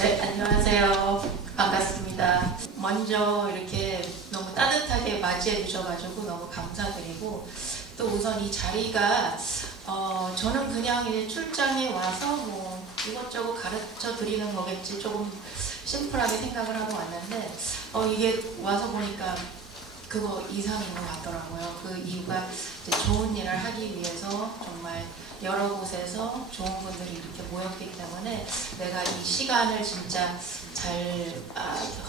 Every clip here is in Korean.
네, 안녕하세요. 반갑습니다. 먼저 이렇게 너무 따뜻하게 맞이해 주셔가지고 너무 감사드리고, 또 우선 이 자리가 저는 그냥 이제 출장에 와서 뭐 이것저것 가르쳐 드리는 거겠지, 조금 심플하게 생각을 하고 왔는데 이게 와서 보니까 그거 이상인 것 같더라고요. 그 이유가 이제 좋은 일을 하기 위해서 정말 여러 곳에서 좋은 분들이 이렇게 모였기 때문에 내가 이 시간을 진짜 잘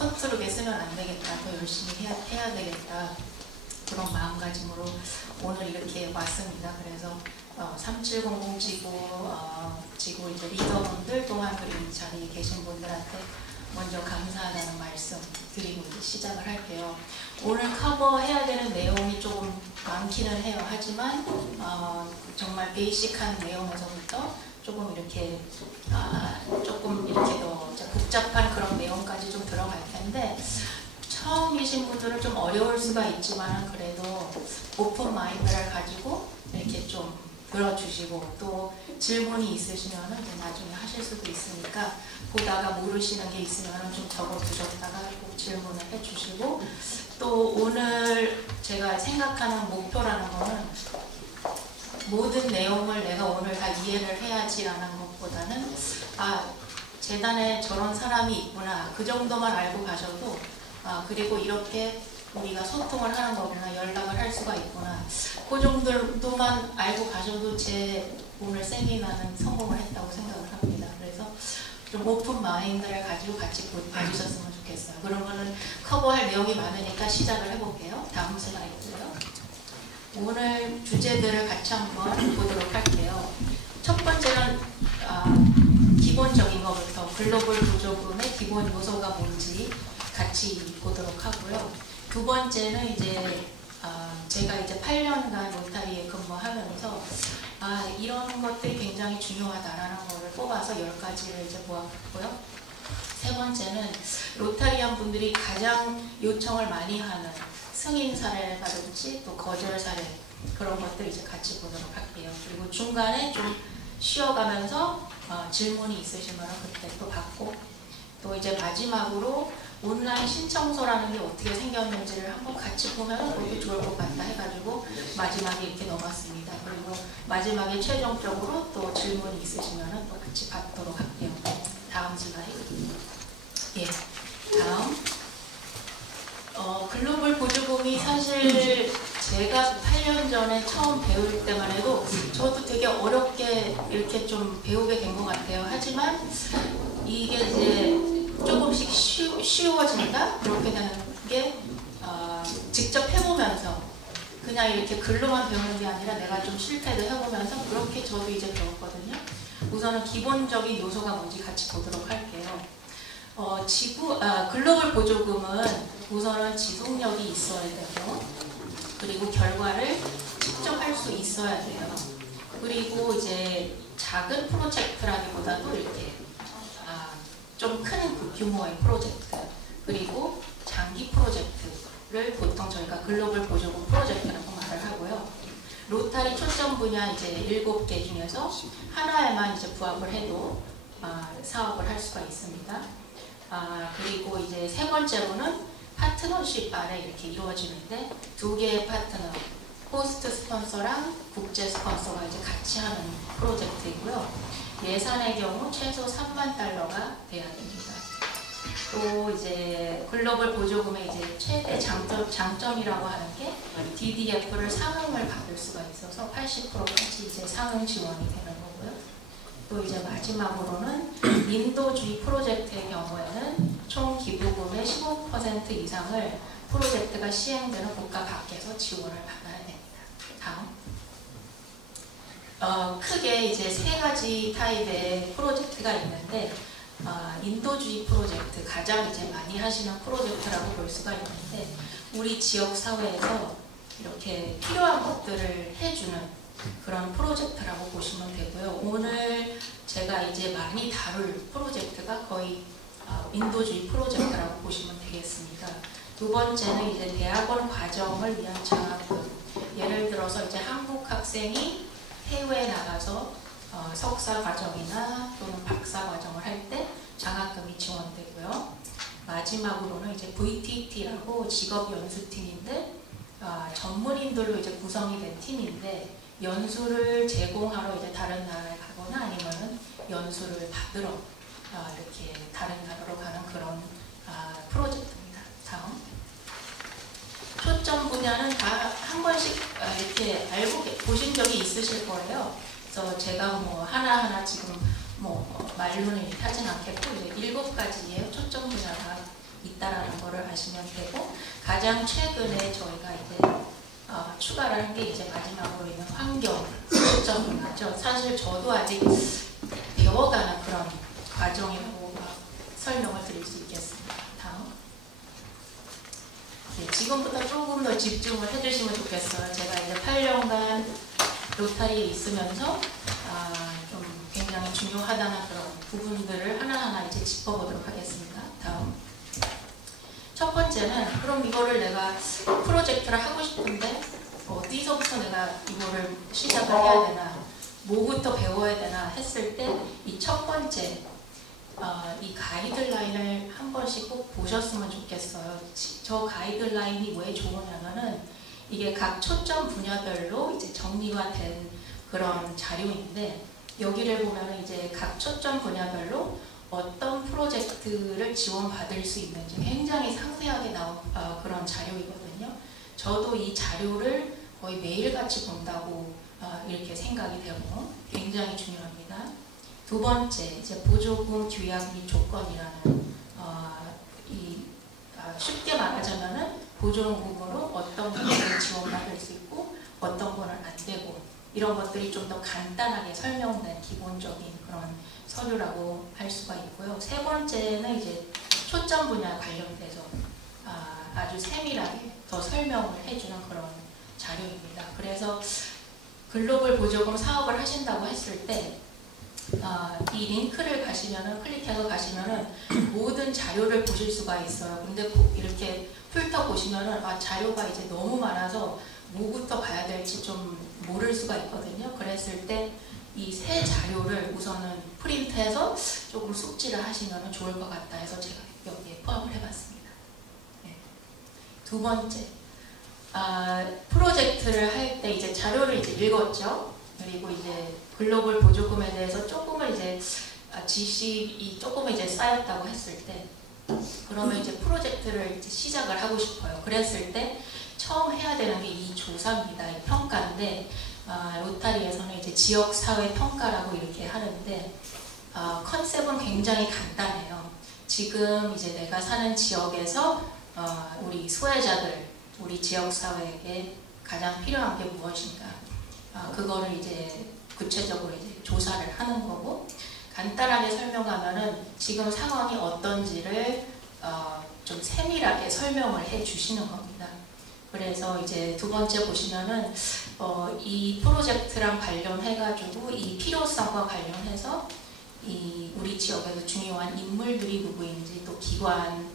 허투루게 쓰면 안 되겠다, 더 열심히 해야 되겠다, 그런 마음가짐으로 오늘 이렇게 왔습니다. 그래서 3700 지구 이제 리더분들 또한 그리고 이 자리에 계신 분들한테 먼저 감사하다는 말씀 드리고 이제 시작을 할게요. 오늘 커버해야 되는 내용이 조금 많기는 해요. 하지만 정말 베이직한 내용에서부터 조금 이렇게 더 복잡한 그런 내용까지 좀 들어갈 텐데, 처음이신 분들은 좀 어려울 수가 있지만 그래도 오픈 마인드를 가지고 이렇게 좀 들어주시고, 또 질문이 있으시면 나중에 하실 수도 있으니까 보다가 모르시는 게 있으면 좀 적어두셨다가 꼭 질문을 해주시고, 또 오늘 제가 생각하는 목표라는 거는 모든 내용을 내가 오늘 다 이해를 해야지라는 것보다는 재단에 저런 사람이 있구나, 그 정도만 알고 가셔도 그리고 이렇게 우리가 소통을 하는 거구나, 연락을 할 수가 있구나, 그 정도만 알고 가셔도 제 오늘 세미나는 성공을 했다고 생각을 합니다. 그래서 좀 오픈 마인드를 가지고 같이 봐주셨으면 좋겠어요. 그러면은 커버할 내용이 많으니까 시작을 해볼게요. 다음 슬라이드요. 오늘 주제들을 같이 한번 보도록 할게요. 첫 번째는 기본적인 것부터 글로벌 보조금의 기본 요소가 뭔지 같이 보도록 하고요. 두 번째는 이제 제가 이제 8년간 로타리에 근무하면서 이런 것들이 굉장히 중요하다라는 거를 뽑아서 10가지를 이제 모았고요. 세 번째는 로타리안 분들이 가장 요청을 많이 하는 승인 사례라든지 또 거절 사례, 그런 것들 이제 같이 보도록 할게요. 그리고 중간에 좀 쉬어가면서 질문이 있으시면 그때 또 받고, 또 이제 마지막으로 온라인 신청서라는 게 어떻게 생겼는지를 한번 같이 보면 그것도 좋을 것 같다 해가지고 마지막에 이렇게 넣어봤습니다. 그리고 마지막에 최종적으로 또 질문이 있으시면 또 같이 받도록 할게요. 다음 슬라이드. 예, 다음. 글로벌 보조금이 사실 제가 8년 전에 처음 배울 때만 해도 저도 되게 어렵게 이렇게 좀 배우게 된 것 같아요. 하지만 이게 이제 조금씩 쉬워진다? 그렇게 되는 게 직접 해보면서, 그냥 이렇게 글로만 배우는 게 아니라 내가 좀 실패도 해보면서 그렇게 저도 이제 배웠거든요. 우선은 기본적인 요소가 뭔지 같이 보도록 할게요. 글로벌 보조금은 우선은 지속력이 있어야 되고, 그리고 결과를 측정할 수 있어야 돼요. 그리고 이제 작은 프로젝트라기보다도 이렇게 좀 큰 규모의 프로젝트, 그리고 장기 프로젝트를 보통 저희가 글로벌 보조금 프로젝트라고 말을 하고요. 로타리 초점 분야 이제 7개 중에서 하나에만 이제 부합을 해도 사업을 할 수가 있습니다. 그리고 이제 세 번째로는 파트너십 아래 이렇게 이루어지는데, 2개의 파트너, 호스트 스폰서랑 국제 스폰서가 이제 같이 하는 프로젝트이고요. 예산의 경우 최소 3만 달러가 돼야 됩니다. 또 이제 글로벌 보조금의 이제 최대 장점이라고 하는 게 DDF를 상응을 받을 수가 있어서 80%까지 이제 상응 지원이 되는 거고요. 또 이제 마지막으로는 인도주의 프로젝트의 경우에는 총 기부금의 15% 이상을 프로젝트가 시행되는 국가 밖에서 지원을 받아야 됩니다. 다음. 크게 이제 3가지 타입의 프로젝트가 있는데, 인도주의 프로젝트, 가장 이제 많이 하시는 프로젝트라고 볼 수가 있는데, 우리 지역 사회에서 이렇게 필요한 것들을 해주는 그런 프로젝트라고 보시면 되고요. 오늘 제가 이제 많이 다룰 프로젝트가 거의 인도주의 프로젝트라고 보시면 되겠습니다. 두 번째는 이제 대학원 과정을 위한 장학금. 예를 들어서 이제 한국 학생이 해외에 나가서 석사 과정이나 또는 박사 과정을 할 때 장학금이 지원되고요. 마지막으로는 이제 VTT라고 직업 연수팀인데 전문인들로 이제 구성이 된 팀인데 연수를 제공하러 이제 다른 나라에 가거나 아니면은 연수를 받으러 이렇게 다른 나라로 가는 그런 프로젝트입니다. 다음. 초점 분야는 다 한 번씩 이렇게 알고 보신 적이 있으실 거예요. 그래서 제가 뭐 하나하나 지금 뭐 말로는 이렇게 하진 않겠고 이제 7가지의 초점 분야가 있다라는 거를 아시면 되고 가장 최근에 저희가 이제 추가를 한 게 이제 마지막으로 있는 환경 초점 분야죠. 사실 저도 아직 배워가는 그런 과정이라고 설명을 드릴 수 있겠습니다. 다음. 네, 지금부터 조금 더 집중을 해주시면 좋겠어요. 제가 이제 8년간 로타리에 있으면서 좀 굉장히 중요하다는 그런 부분들을 하나하나 이제 짚어보도록 하겠습니다. 다음. 첫 번째는 그럼 이거를 내가 프로젝트를 하고 싶은데 어디서부터 내가 이거를 시작을 해야 되나, 뭐부터 배워야 되나 했을 때 이 첫 번째 이 가이드라인을 한 번씩 꼭 보셨으면 좋겠어요. 저 가이드라인이 왜 좋으냐면은 이게 각 초점 분야별로 이제 정리가 된 그런 자료인데 여기를 보면은 이제 각 초점 분야별로 어떤 프로젝트를 지원받을 수 있는지 굉장히 상세하게 나온 그런 자료이거든요. 저도 이 자료를 거의 매일같이 본다고 이렇게 생각이 되고 굉장히 중요합니다. 두 번째, 이제 보조금 규약 및 조건이라는 쉽게 말하자면은 보조금으로 어떤 부분을 지원받을 수 있고 어떤 거는 안 되고 이런 것들이 좀 더 간단하게 설명된 기본적인 그런 서류라고 할 수가 있고요. 세 번째는 이제 초점 분야 관련돼서 아주 세밀하게 더 설명을 해주는 그런 자료입니다. 그래서 글로벌 보조금 사업을 하신다고 했을 때 이 링크를 가시면은 클릭해서 가시면은 모든 자료를 보실 수가 있어요. 근데 이렇게 훑어 보시면은 자료가 이제 너무 많아서 뭐부터 봐야 될지 좀 모를 수가 있거든요. 그랬을 때 이 세 자료를 우선은 프린트해서 조금 숙지를 하시면 좋을 것 같다 해서 제가 여기에 포함을 해봤습니다. 네. 두 번째, 프로젝트를 할 때 이제 자료를 이제 읽었죠. 그리고 이제 글로벌 보조금에 대해서 조금은 이제 지식이 조금 이제 쌓였다고 했을 때, 그러면 이제 프로젝트를 이제 시작을 하고 싶어요. 그랬을 때 처음 해야 되는 게 이 조사입니다. 이 평가인데 로타리에서는 이제 지역사회 평가라고 이렇게 하는데 컨셉은 굉장히 간단해요. 지금 이제 내가 사는 지역에서 우리 소외자들, 우리 지역사회에게 가장 필요한 게 무엇인가? 그거를 이제 구체적으로 이제 조사를 하는 거고 간단하게 설명하면은 지금 상황이 어떤지를 좀 세밀하게 설명을 해 주시는 겁니다. 그래서 이제 두 번째 보시면은 이 프로젝트랑 관련해가지고 이 필요성과 관련해서 이 우리 지역에서 중요한 인물들이 누구인지 또 기관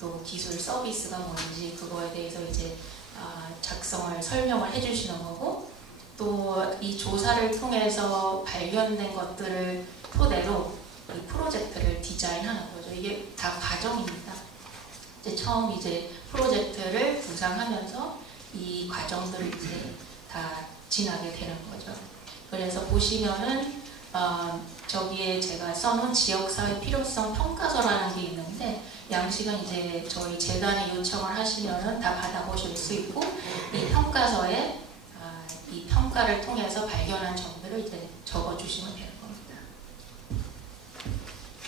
또 기술 서비스가 뭔지 그거에 대해서 이제 작성을 설명을 해주시는 거고 또 이 조사를 통해서 발견된 것들을 토대로 이 프로젝트를 디자인하는 거죠. 이게 다 과정입니다. 이제 처음 이제 프로젝트를 구상하면서 이 과정들을 이제 다 지나게 되는 거죠. 그래서 보시면은 저기에 제가 써놓은 지역사회 필요성 평가서라는 게 있는데 양식은 이제 저희 재단에 요청을 하시면은 다 받아보실 수 있고 이 평가서에 이 평가를 통해서 발견한 점들을 이제 적어주시면 되는 겁니다.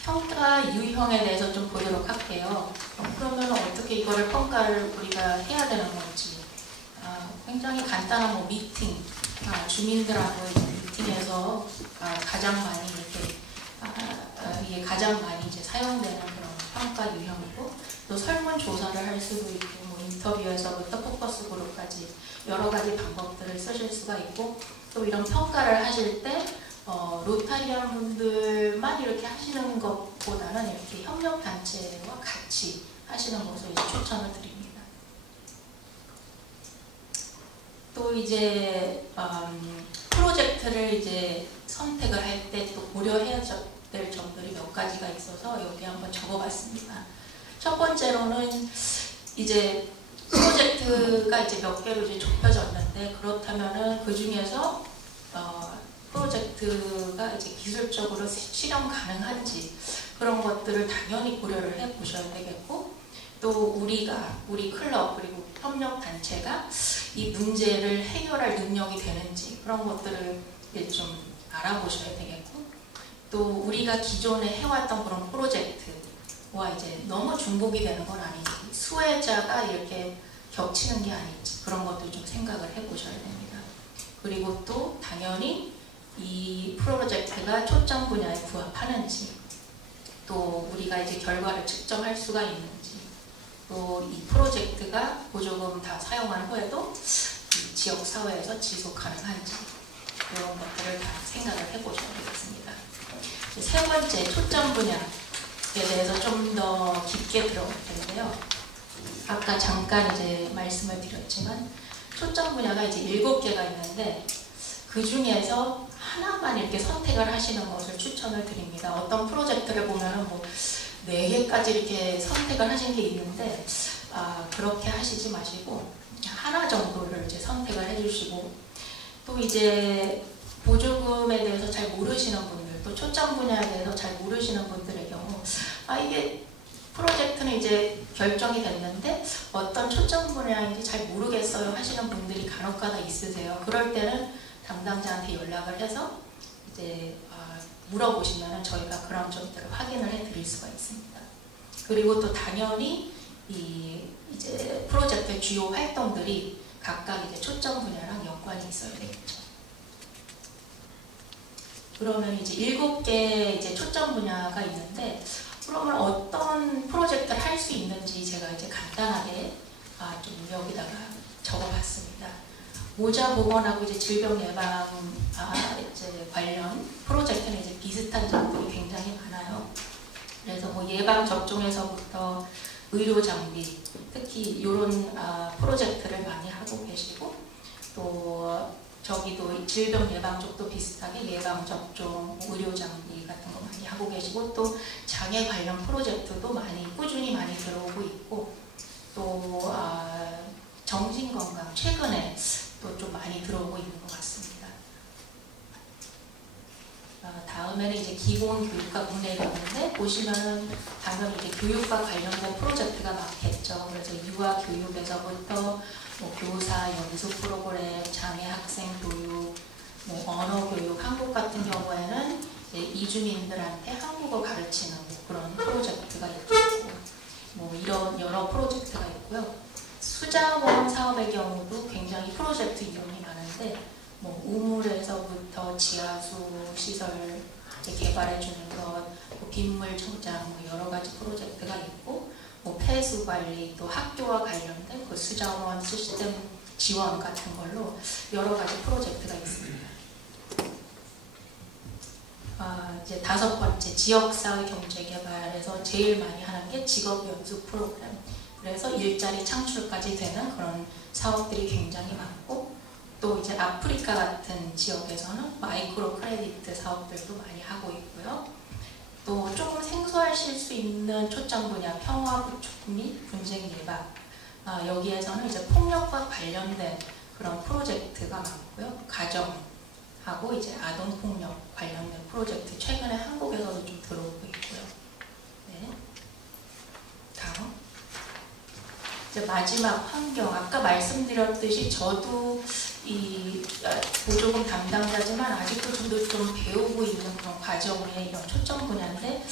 평가 유형에 대해서 좀 보도록 할게요. 그러면 어떻게 이거를 평가를 우리가 해야 되는 건지 굉장히 간단한 뭐 미팅, 주민들하고 미팅에서 가장 많이 이렇게 이게 가장 많이 이제 사용되는 그런 평가 유형이고 또 설문 조사를 할 수도 있고 뭐 인터뷰에서부터 포커스 그룹까지 여러 가지 방법들을 쓰실 수가 있고 또 이런 평가를 하실 때 로타리안 분들만 이렇게 하시는 것보다는 이렇게 협력단체와 같이 하시는 것을 이제 추천을 드립니다. 또 이제 프로젝트를 이제 선택을 할 때 또 고려해야 될 점들이 몇 가지가 있어서 여기 한번 적어봤습니다. 첫 번째로는 이제 프로젝트가 이제 몇 개로 이제 좁혀졌는데, 그렇다면은 그 중에서 프로젝트가 이제 기술적으로 실현 가능한지 그런 것들을 당연히 고려를 해 보셔야 되겠고, 또 우리 클럽 그리고 협력 단체가 이 문제를 해결할 능력이 되는지 그런 것들을 좀 알아보셔야 되겠고, 또 우리가 기존에 해왔던 그런 프로젝트와 이제 너무 중복이 되는 건 아닌지, 수혜자가 이렇게 겹치는 게 아닌지 그런 것들 좀 생각을 해보셔야 됩니다. 그리고 또 당연히 이 프로젝트가 초점 분야에 부합하는지, 또 우리가 이제 결과를 측정할 수가 있는지, 또 이 프로젝트가 보조금 다 사용한 후에도 이 지역 사회에서 지속 가능한지 이런 것들을 다 생각을 해보셔야 되겠습니다. 세 번째, 초점 분야에 대해서 좀 더 깊게 들어갈 텐데요. 아까 잠깐 이제 말씀을 드렸지만 초점 분야가 이제 7개가 있는데, 그 중에서 하나만 이렇게 선택을 하시는 것을 추천을 드립니다. 어떤 프로젝트를 보면은 뭐 4개까지 이렇게 선택을 하신 게 있는데, 그렇게 하시지 마시고 하나 정도를 이제 선택을 해주시고, 또 이제 보조금에 대해서 잘 모르시는 분들, 또 초점 분야에 대해서 잘 모르시는 분들의 경우, 이게 프로젝트는 이제 결정이 됐는데 어떤 초점 분야인지 잘 모르겠어요 하시는 분들이 간혹가다 있으세요. 그럴 때는 담당자한테 연락을 해서 이제 물어보시면 저희가 그런 점들을 확인을 해드릴 수가 있습니다. 그리고 또 당연히 이제 프로젝트의 주요 활동들이 각각 이제 초점 분야랑 연관이 있어야 되겠죠. 그러면 이제 7개 이제 초점 분야가 있는데, 그러면 어떤 프로젝트를 할 수 있는지 제가 이제 간단하게 좀 여기다가 적어봤습니다. 모자 보건하고 이제 질병 예방 이제 관련 프로젝트는 이제 비슷한 점들이 굉장히 많아요. 그래서 뭐 예방 접종에서부터 의료 장비, 특히 이런 프로젝트를 많이 하고 계시고, 또 저기도 질병 예방 쪽도 비슷하게 예방 접종, 의료 장비 같은 거 많이 하고 계시고, 또 장애 관련 프로젝트도 꾸준히 많이 들어오고 있고, 또 정신 건강 최근에 또 좀 많이 들어오고 있는 것 같습니다. 다음에는 이제 기본 교육과 국내에 있는데, 보시면은 당연히 이제 교육과 관련된 프로젝트가 많겠죠. 그래서 유아 교육에서부터 뭐 교사 연수 프로그램, 장애 학생 교육, 뭐 언어 교육, 한국 같은 경우에는 이제 이주민들한테 한국어 가르치는 뭐 그런 프로젝트가 있고, 뭐 이런 여러 프로젝트가 있고요. 수자원 사업의 경우도 굉장히 프로젝트 이용이 많은데, 뭐 우물에서부터 지하수 시설 개발해 주는 것, 뭐 빗물 저장, 뭐 여러 가지 프로젝트가 있고, 뭐 폐수 관리, 또 학교와 관련된 그 수자원 시스템 지원 같은 걸로 여러 가지 프로젝트가 있습니다. 이제 5번째, 지역사회 경제개발에서 제일 많이 하는 게 직업연수 프로그램. 그래서 일자리 창출까지 되는 그런 사업들이 굉장히 많고, 또 이제 아프리카 같은 지역에서는 마이크로 크레디트 사업들도 많이 하고 있고요. 또 조금 생소하실 수 있는 초점 분야, 평화 구축 및 분쟁 예방. 여기에서는 이제 폭력과 관련된 그런 프로젝트가 많고요. 가정하고 이제 아동 폭력 관련된 프로젝트, 최근에 한국에서도 좀 들어오고 있고요. 네. 다음. 이제 마지막 환경. 아까 말씀드렸듯이 저도 이 보조금 담당자지만 아직도 좀 배우고 있는 그런 과정의 이런 초점 분야인데,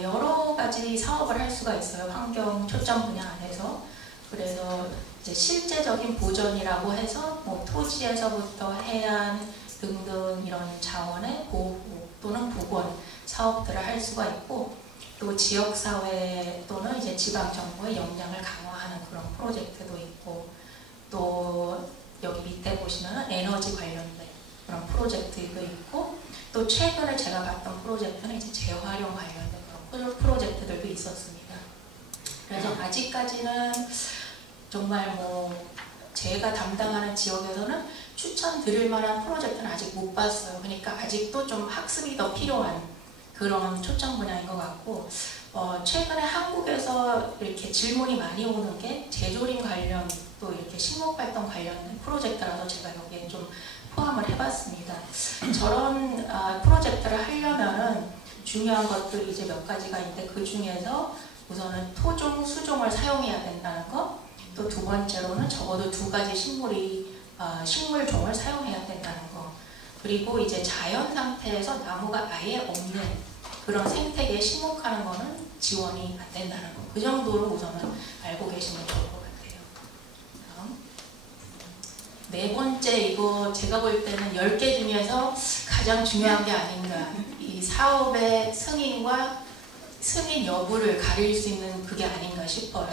여러 가지 사업을 할 수가 있어요. 환경 초점 분야 안에서. 그래서 이제 실제적인 보전이라고 해서 뭐 토지에서부터 해안 등등 이런 자원의 보호 또는 복원 사업들을 할 수가 있고, 또 지역사회 또는 이제 지방정부의 역량을 강화하는 그런 프로젝트도 있고, 또 여기 밑에 보시면 에너지 관련된 그런 프로젝트도 있고, 또 최근에 제가 봤던 프로젝트는 이제 재활용 관련된 그런 프로젝트들도 있었습니다. 그래서 아직까지는 정말 뭐 제가 담당하는 지역에서는 추천드릴 만한 프로젝트는 아직 못 봤어요. 그러니까 아직도 좀 학습이 더 필요한 그런 초점 분야인 것 같고, 최근에 한국에서 이렇게 질문이 많이 오는 게 제조림 관련, 또 이렇게 식목활동 관련 프로젝트라서 제가 여기에 좀 포함을 해봤습니다. 저런 프로젝트를 하려면은 중요한 것들이 이제 몇 가지가 있는데, 그 중에서 우선은 토종, 수종을 사용해야 된다는 거, 또 두 번째로는 적어도 2가지 식물종을 사용해야 된다는 거, 그리고 이제 자연 상태에서 나무가 아예 없는 그런 생태계에 심목하는 거는 지원이 안 된다는 거. 그 정도로 우선은 알고 계시면 좋을 것 같아요. 다음. 네 번째, 이거 제가 볼 때는 10개 중에서 가장 중요한 게 아닌가. 이 사업의 승인과 승인 여부를 가릴 수 있는 그게 아닌가 싶어요.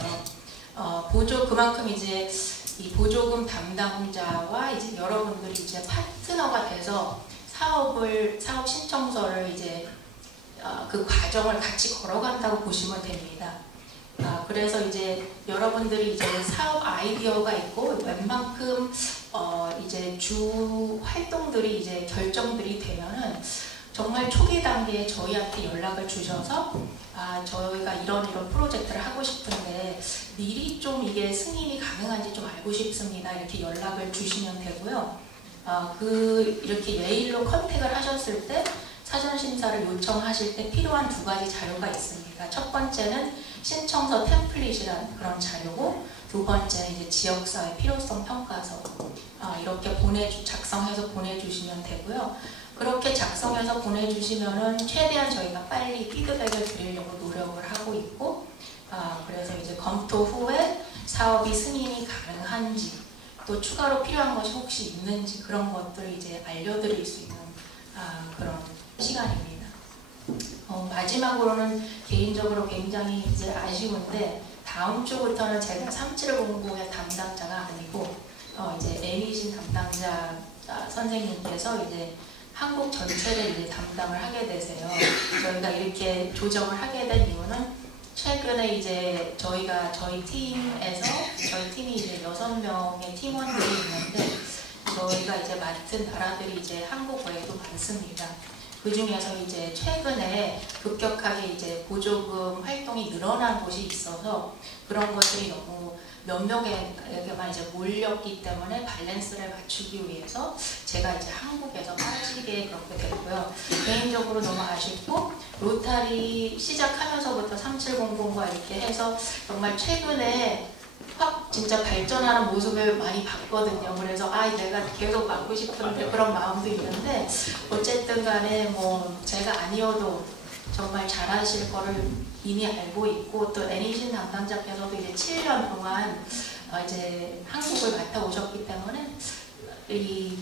그만큼 이제 이 보조금 담당자와 이제 여러분들이 이제 파트너가 돼서 사업 신청서를 이제 그 과정을 같이 걸어간다고 보시면 됩니다. 그래서 이제 여러분들이 이제 사업 아이디어가 있고 웬만큼 이제 주 활동들이 이제 결정들이 되면은 정말 초기 단계에 저희한테 연락을 주셔서 저희가 이런 프로젝트를 하고 싶은데 미리 좀 이게 승인이 가능한지 좀 알고 싶습니다. 이렇게 연락을 주시면 되고요. 이렇게 메일로 컨택을 하셨을 때 사전 심사를 요청하실 때 필요한 2가지 자료가 있습니다. 첫 번째는 신청서 템플릿이라는 그런 자료고, 두 번째는 이제 지역사회 필요성 평가서 이렇게 작성해서 보내주시면 되고요. 그렇게 작성해서 보내주시면은 최대한 저희가 빨리 피드백을 드리려고 노력을 하고 있고, 그래서 이제 검토 후에 사업이 승인이 가능한지, 또 추가로 필요한 것이 혹시 있는지 그런 것들을 이제 알려드릴 수 있는 그런 시간입니다. 마지막으로는 개인적으로 굉장히 이제 아쉬운데, 다음 주부터는 제가 3709의 담당자가 아니고 이제 애니신 담당자 선생님께서 이제 한국 전체를 이제 담당을 하게 되세요. 저희가 이렇게 조정을 하게 된 이유는 최근에 이제 저희 팀이 이제 6명의 팀원들이 있는데, 저희가 이제 맡은 나라들이 이제 한국 외에도 많습니다. 그 중에서 이제 최근에 급격하게 이제 보조금 활동이 늘어난 곳이 있어서 그런 것들이 너무 몇 명에게만 이제 몰렸기 때문에 밸런스를 맞추기 위해서 제가 이제 한국에서 빠지게 그렇게 됐고요. 개인적으로 너무 아쉽고, 로타리 시작하면서부터 3700과 이렇게 해서 정말 최근에 확 진짜 발전하는 모습을 많이 봤거든요. 그래서 내가 계속 맡고 싶은데 그런 마음도 있는데, 어쨌든 간에 뭐 제가 아니어도 정말 잘하실 거를 이미 알고 있고, 또 애니신 담당자께서도 이제 7년 동안 이제 한국을 맡아오셨기 때문에 이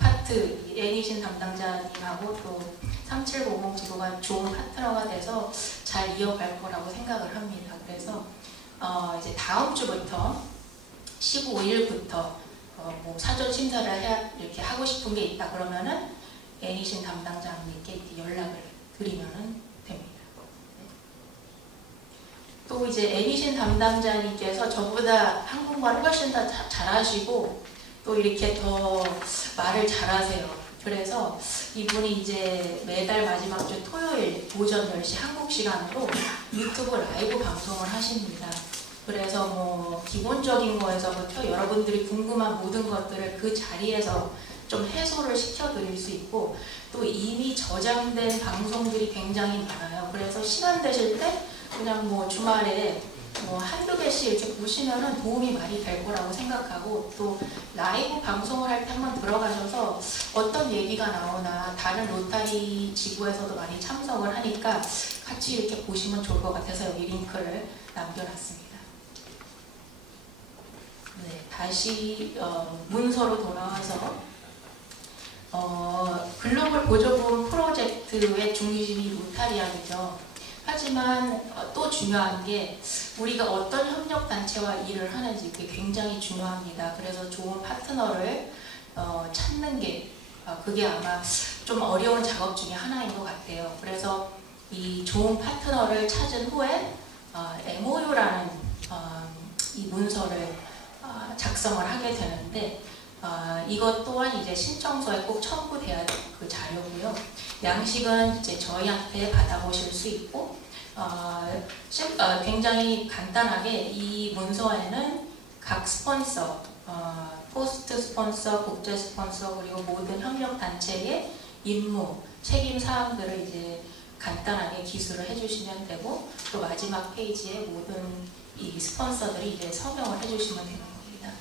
파트 애니신 담당자님하고 또 3750 지구가 좋은 파트너가 돼서 잘 이어갈 거라고 생각을 합니다. 그래서 이제 다음 주부터 15일부터 뭐 사전 심사를 이렇게 하고 싶은 게 있다 그러면은 애니신 담당자님께 이렇게 연락을 드리면 됩니다. 또 이제 애니신 담당자님께서 저보다 한국말을 훨씬 더 잘하시고 또 이렇게 더 말을 잘하세요. 그래서 이분이 이제 매달 마지막 주 토요일 오전 10시 한국 시간으로 유튜브 라이브 방송을 하십니다. 그래서 뭐 기본적인 거에서부터 여러분들이 궁금한 모든 것들을 그 자리에서 좀 해소를 시켜드릴 수 있고, 또 이미 저장된 방송들이 굉장히 많아요. 그래서 시간 되실 때 그냥 뭐 주말에 뭐 한두 개씩 이렇게 보시면은 도움이 많이 될 거라고 생각하고, 또 라이브 방송을 할 때 한번 들어가셔서 어떤 얘기가 나오나 다른 로타리 지구에서도 많이 참석을 하니까 같이 이렇게 보시면 좋을 것 같아서 여기 링크를 남겨놨습니다. 네, 다시 문서로 돌아와서 글로벌 보조금 프로젝트의 중심이 로타리안이죠. 하지만 또 중요한 게 우리가 어떤 협력단체와 일을 하는지 그게 굉장히 중요합니다. 그래서 좋은 파트너를 찾는 게 그게 아마 좀 어려운 작업 중에 하나인 것 같아요. 그래서 이 좋은 파트너를 찾은 후에 MOU라는 이 문서를 작성을 하게 되는데, 이것 또한 이제 신청서에 꼭 첨부돼야 될 그 자료고요. 양식은 이제 저희한테 받아보실 수 있고, 굉장히 간단하게 이 문서에는 각 스폰서, 포스트 스폰서, 국제 스폰서, 그리고 모든 협력단체의 임무, 책임 사항들을 이제 간단하게 기술을 해주시면 되고, 또 마지막 페이지에 모든 이 스폰서들이 이제 서명을 해주시면 되는 겁니다.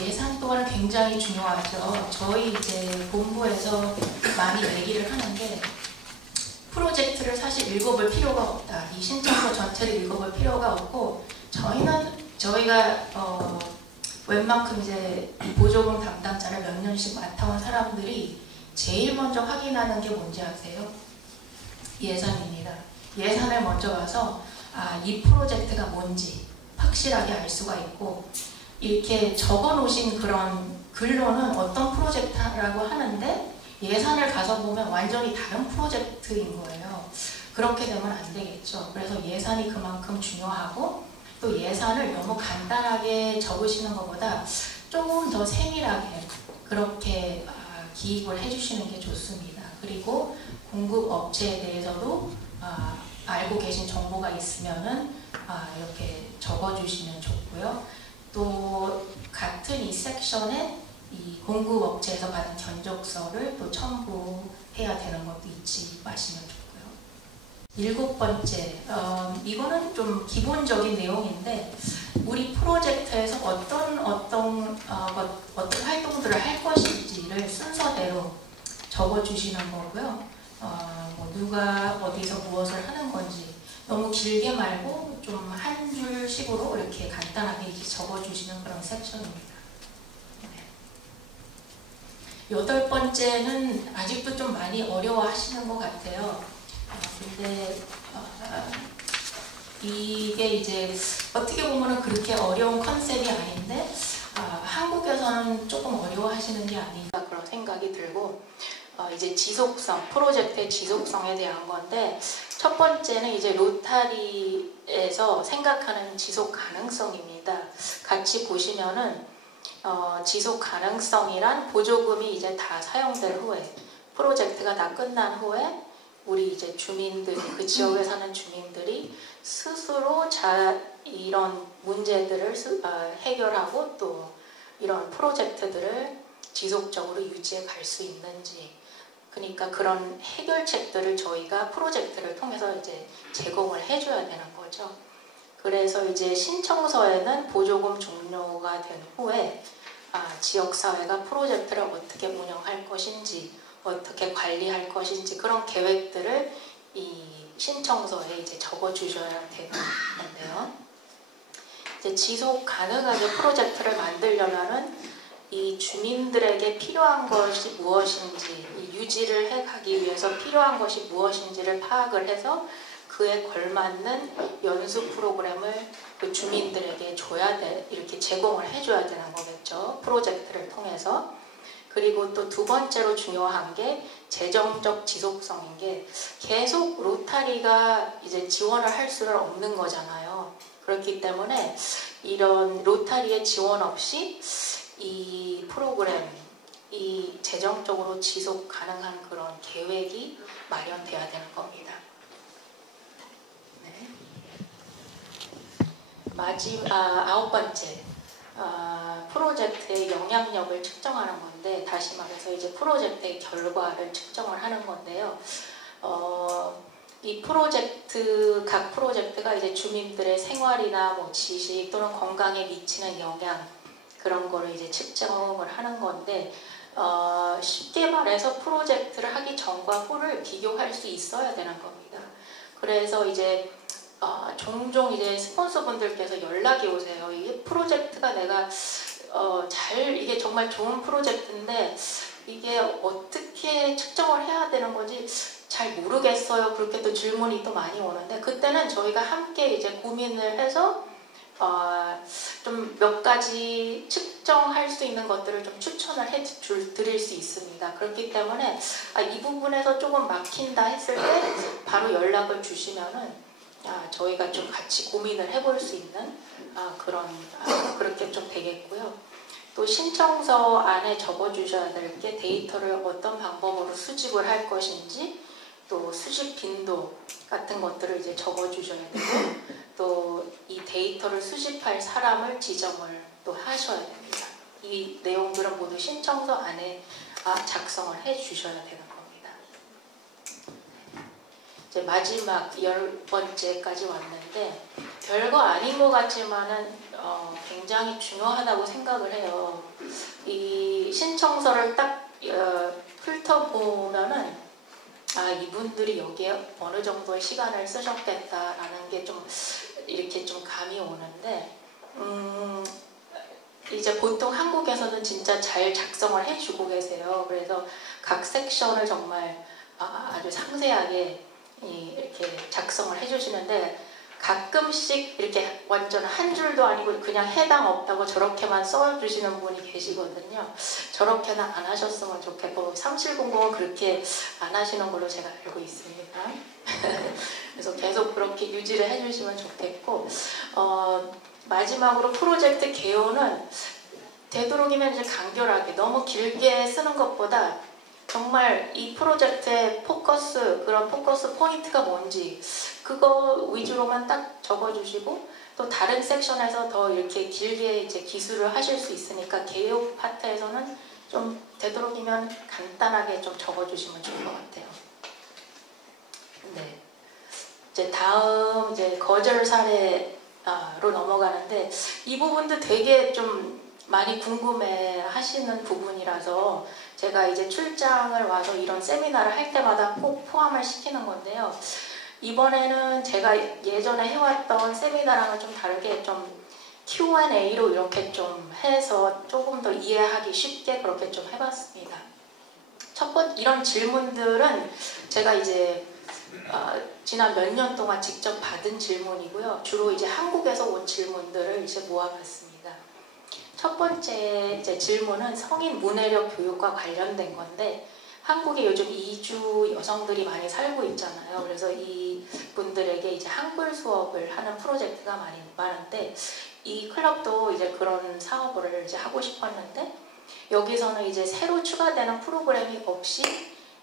예산 또한 굉장히 중요하죠. 저희 이제 본부에서 많이 얘기를 하는데, 프로젝트를 사실 읽어볼 필요가 없다. 이 신청서 전체를 읽어볼 필요가 없고, 저희가 웬만큼 이제 보조금 담당자를 몇 년씩 맡아온 사람들이 제일 먼저 확인하는 게 뭔지 아세요? 예산입니다. 예산을 먼저 봐서 이 프로젝트가 뭔지 확실하게 알 수가 있고, 이렇게 적어 놓으신 그런 글로는 어떤 프로젝트라고 하는데 예산을 가서 보면 완전히 다른 프로젝트인 거예요. 그렇게 되면 안 되겠죠. 그래서 예산이 그만큼 중요하고, 또 예산을 너무 간단하게 적으시는 것보다 조금 더 세밀하게 그렇게 기입을 해주시는 게 좋습니다. 그리고 공급 업체에 대해서도 알고 계신 정보가 있으면은 이렇게 적어주시면 좋고요. 또 같은 이 섹션에 이 공급 업체에서 받은 견적서를 또 첨부해야 되는 것도 잊지 마시면 좋고요. 7번째, 이거는 좀 기본적인 내용인데, 우리 프로젝트에서 어떤 활동들을 할 것인지를 순서대로 적어주시는 거고요. 누가 어디서 무엇을 하는 건지 너무 길게 말고 좀 한 줄씩으로 이렇게 간단하게 이렇게 적어주시는 그런 섹션입니다. 8번째는 아직도 좀 많이 어려워하시는 것 같아요. 근데 이게 이제 어떻게 보면은 그렇게 어려운 컨셉이 아닌데 한국에서는 조금 어려워하시는 게 아닌가 그런 생각이 들고, 이제 지속성, 프로젝트의 지속성에 대한 건데, 첫 번째는 이제 로타리에서 생각하는 지속 가능성입니다. 같이 보시면은 지속 가능성이란 보조금이 이제 다 사용된 후에, 프로젝트가 다 끝난 후에 우리 이제 주민들, 그 지역에 사는 주민들이 스스로 이런 문제들을 해결하고 또 이런 프로젝트들을 지속적으로 유지해 갈 수 있는지, 그러니까 그런 해결책들을 저희가 프로젝트를 통해서 이제 제공을 해줘야 되는 거죠. 그래서 이제 신청서에는 보조금 종료가 된 후에 지역사회가 프로젝트를 어떻게 운영할 것인지, 어떻게 관리할 것인지 그런 계획들을 이 신청서에 이제 적어주셔야 되는 건데요. 이제 지속 가능하게 프로젝트를 만들려면은 이 주민들에게 필요한 것이 무엇인지, 이 유지를 해가기 위해서 필요한 것이 무엇인지를 파악을 해서 그에 걸맞는 연수 프로그램을 그 주민들에게 이렇게 제공을 해줘야 되는 거겠죠. 프로젝트를 통해서. 그리고 또 두 번째로 중요한 게 재정적 지속성인 게, 계속 로타리가 이제 지원을 할 수는 없는 거잖아요. 그렇기 때문에 이런 로타리의 지원 없이 이 프로그램이 재정적으로 지속 가능한 그런 계획이 마련돼야 되는 겁니다. 네. 9번째, 프로젝트의 영향력을 측정하는 건데, 다시 말해서 이제 프로젝트의 결과를 측정을 하는 건데요. 이 각 프로젝트가 이제 주민들의 생활이나 뭐 지식 또는 건강에 미치는 영향, 그런 거를 이제 측정을 하는 건데, 쉽게 말해서 프로젝트를 하기 전과 후를 비교할 수 있어야 되는 겁니다. 그래서 이제 종종 이제 스폰서분들께서 연락이 오세요. 이 프로젝트가 내가 이게 정말 좋은 프로젝트인데 이게 어떻게 측정을 해야 되는 건지 잘 모르겠어요. 그렇게 또 질문이 또 많이 오는데, 그때는 저희가 함께 이제 고민을 해서 좀 몇 가지 측정할 수 있는 것들을 좀 추천을 드릴 수 있습니다. 그렇기 때문에 이 부분에서 조금 막힌다 했을 때 바로 연락을 주시면은 저희가 좀 같이 고민을 해볼 수 있는 그렇게 좀 되겠고요. 또 신청서 안에 적어주셔야 될 게 데이터를 어떤 방법으로 수집을 할 것인지, 또 수집 빈도 같은 것들을 이제 적어주셔야 되고, 또 이 데이터를 수집할 사람을 지정을 또 하셔야 됩니다. 이 내용들은 모두 신청서 안에 작성을 해주셔야 되는 겁니다. 이제 마지막 10번째까지 왔는데, 별거 아닌 것 같지만은 굉장히 중요하다고 생각을 해요. 이 신청서를 딱 훑어보면은 이분들이 여기에 어느 정도의 시간을 쓰셨겠다라는 게 좀 이렇게 좀 감이 오는데, 이제 보통 한국에서는 진짜 잘 작성을 해주고 계세요. 그래서 각 섹션을 정말 아주 상세하게 이렇게 작성을 해주시는데, 가끔씩 이렇게 완전 한 줄도 아니고 그냥 해당 없다고 저렇게만 써주시는 분이 계시거든요. 저렇게는 안 하셨으면 좋겠고, 3700은 그렇게 안 하시는 걸로 제가 알고 있습니다. 그래서 계속 그렇게 유지를 해주시면 좋겠고, 마지막으로 프로젝트 개요는 되도록이면 이제 간결하게, 너무 길게 쓰는 것보다 정말 이 프로젝트의 그런 포커스 포인트가 뭔지 그거 위주로만 딱 적어주시고, 또 다른 섹션에서 더 이렇게 길게 이제 기술을 하실 수 있으니까 개요 파트에서는 좀 되도록이면 간단하게 좀 적어주시면 좋을 것 같아요. 네. 이제 다음 이제 거절 사례로 넘어가는데, 이 부분도 되게 좀 많이 궁금해 하시는 부분이라서 제가 이제 출장을 와서 이런 세미나를 할 때마다 꼭 포함을 시키는 건데요. 이번에는 제가 예전에 해왔던 세미나랑은 좀 다르게 좀 Q&A로 이렇게 좀 해서 조금 더 이해하기 쉽게 그렇게 좀 해봤습니다. 첫 번째, 이런 질문들은 제가 이제 지난 몇 년 동안 직접 받은 질문이고요. 주로 이제 한국에서 온 질문들을 이제 모아봤습니다. 첫 번째 이제 질문은 성인 문해력 교육과 관련된 건데, 한국에 요즘 이주 여성들이 많이 살고 있잖아요. 그래서 이 분들에게 이제 한글 수업을 하는 프로젝트가 많은데, 이 클럽도 이제 그런 사업을 이제 하고 싶었는데, 여기서는 이제 새로 추가되는 프로그램이 없이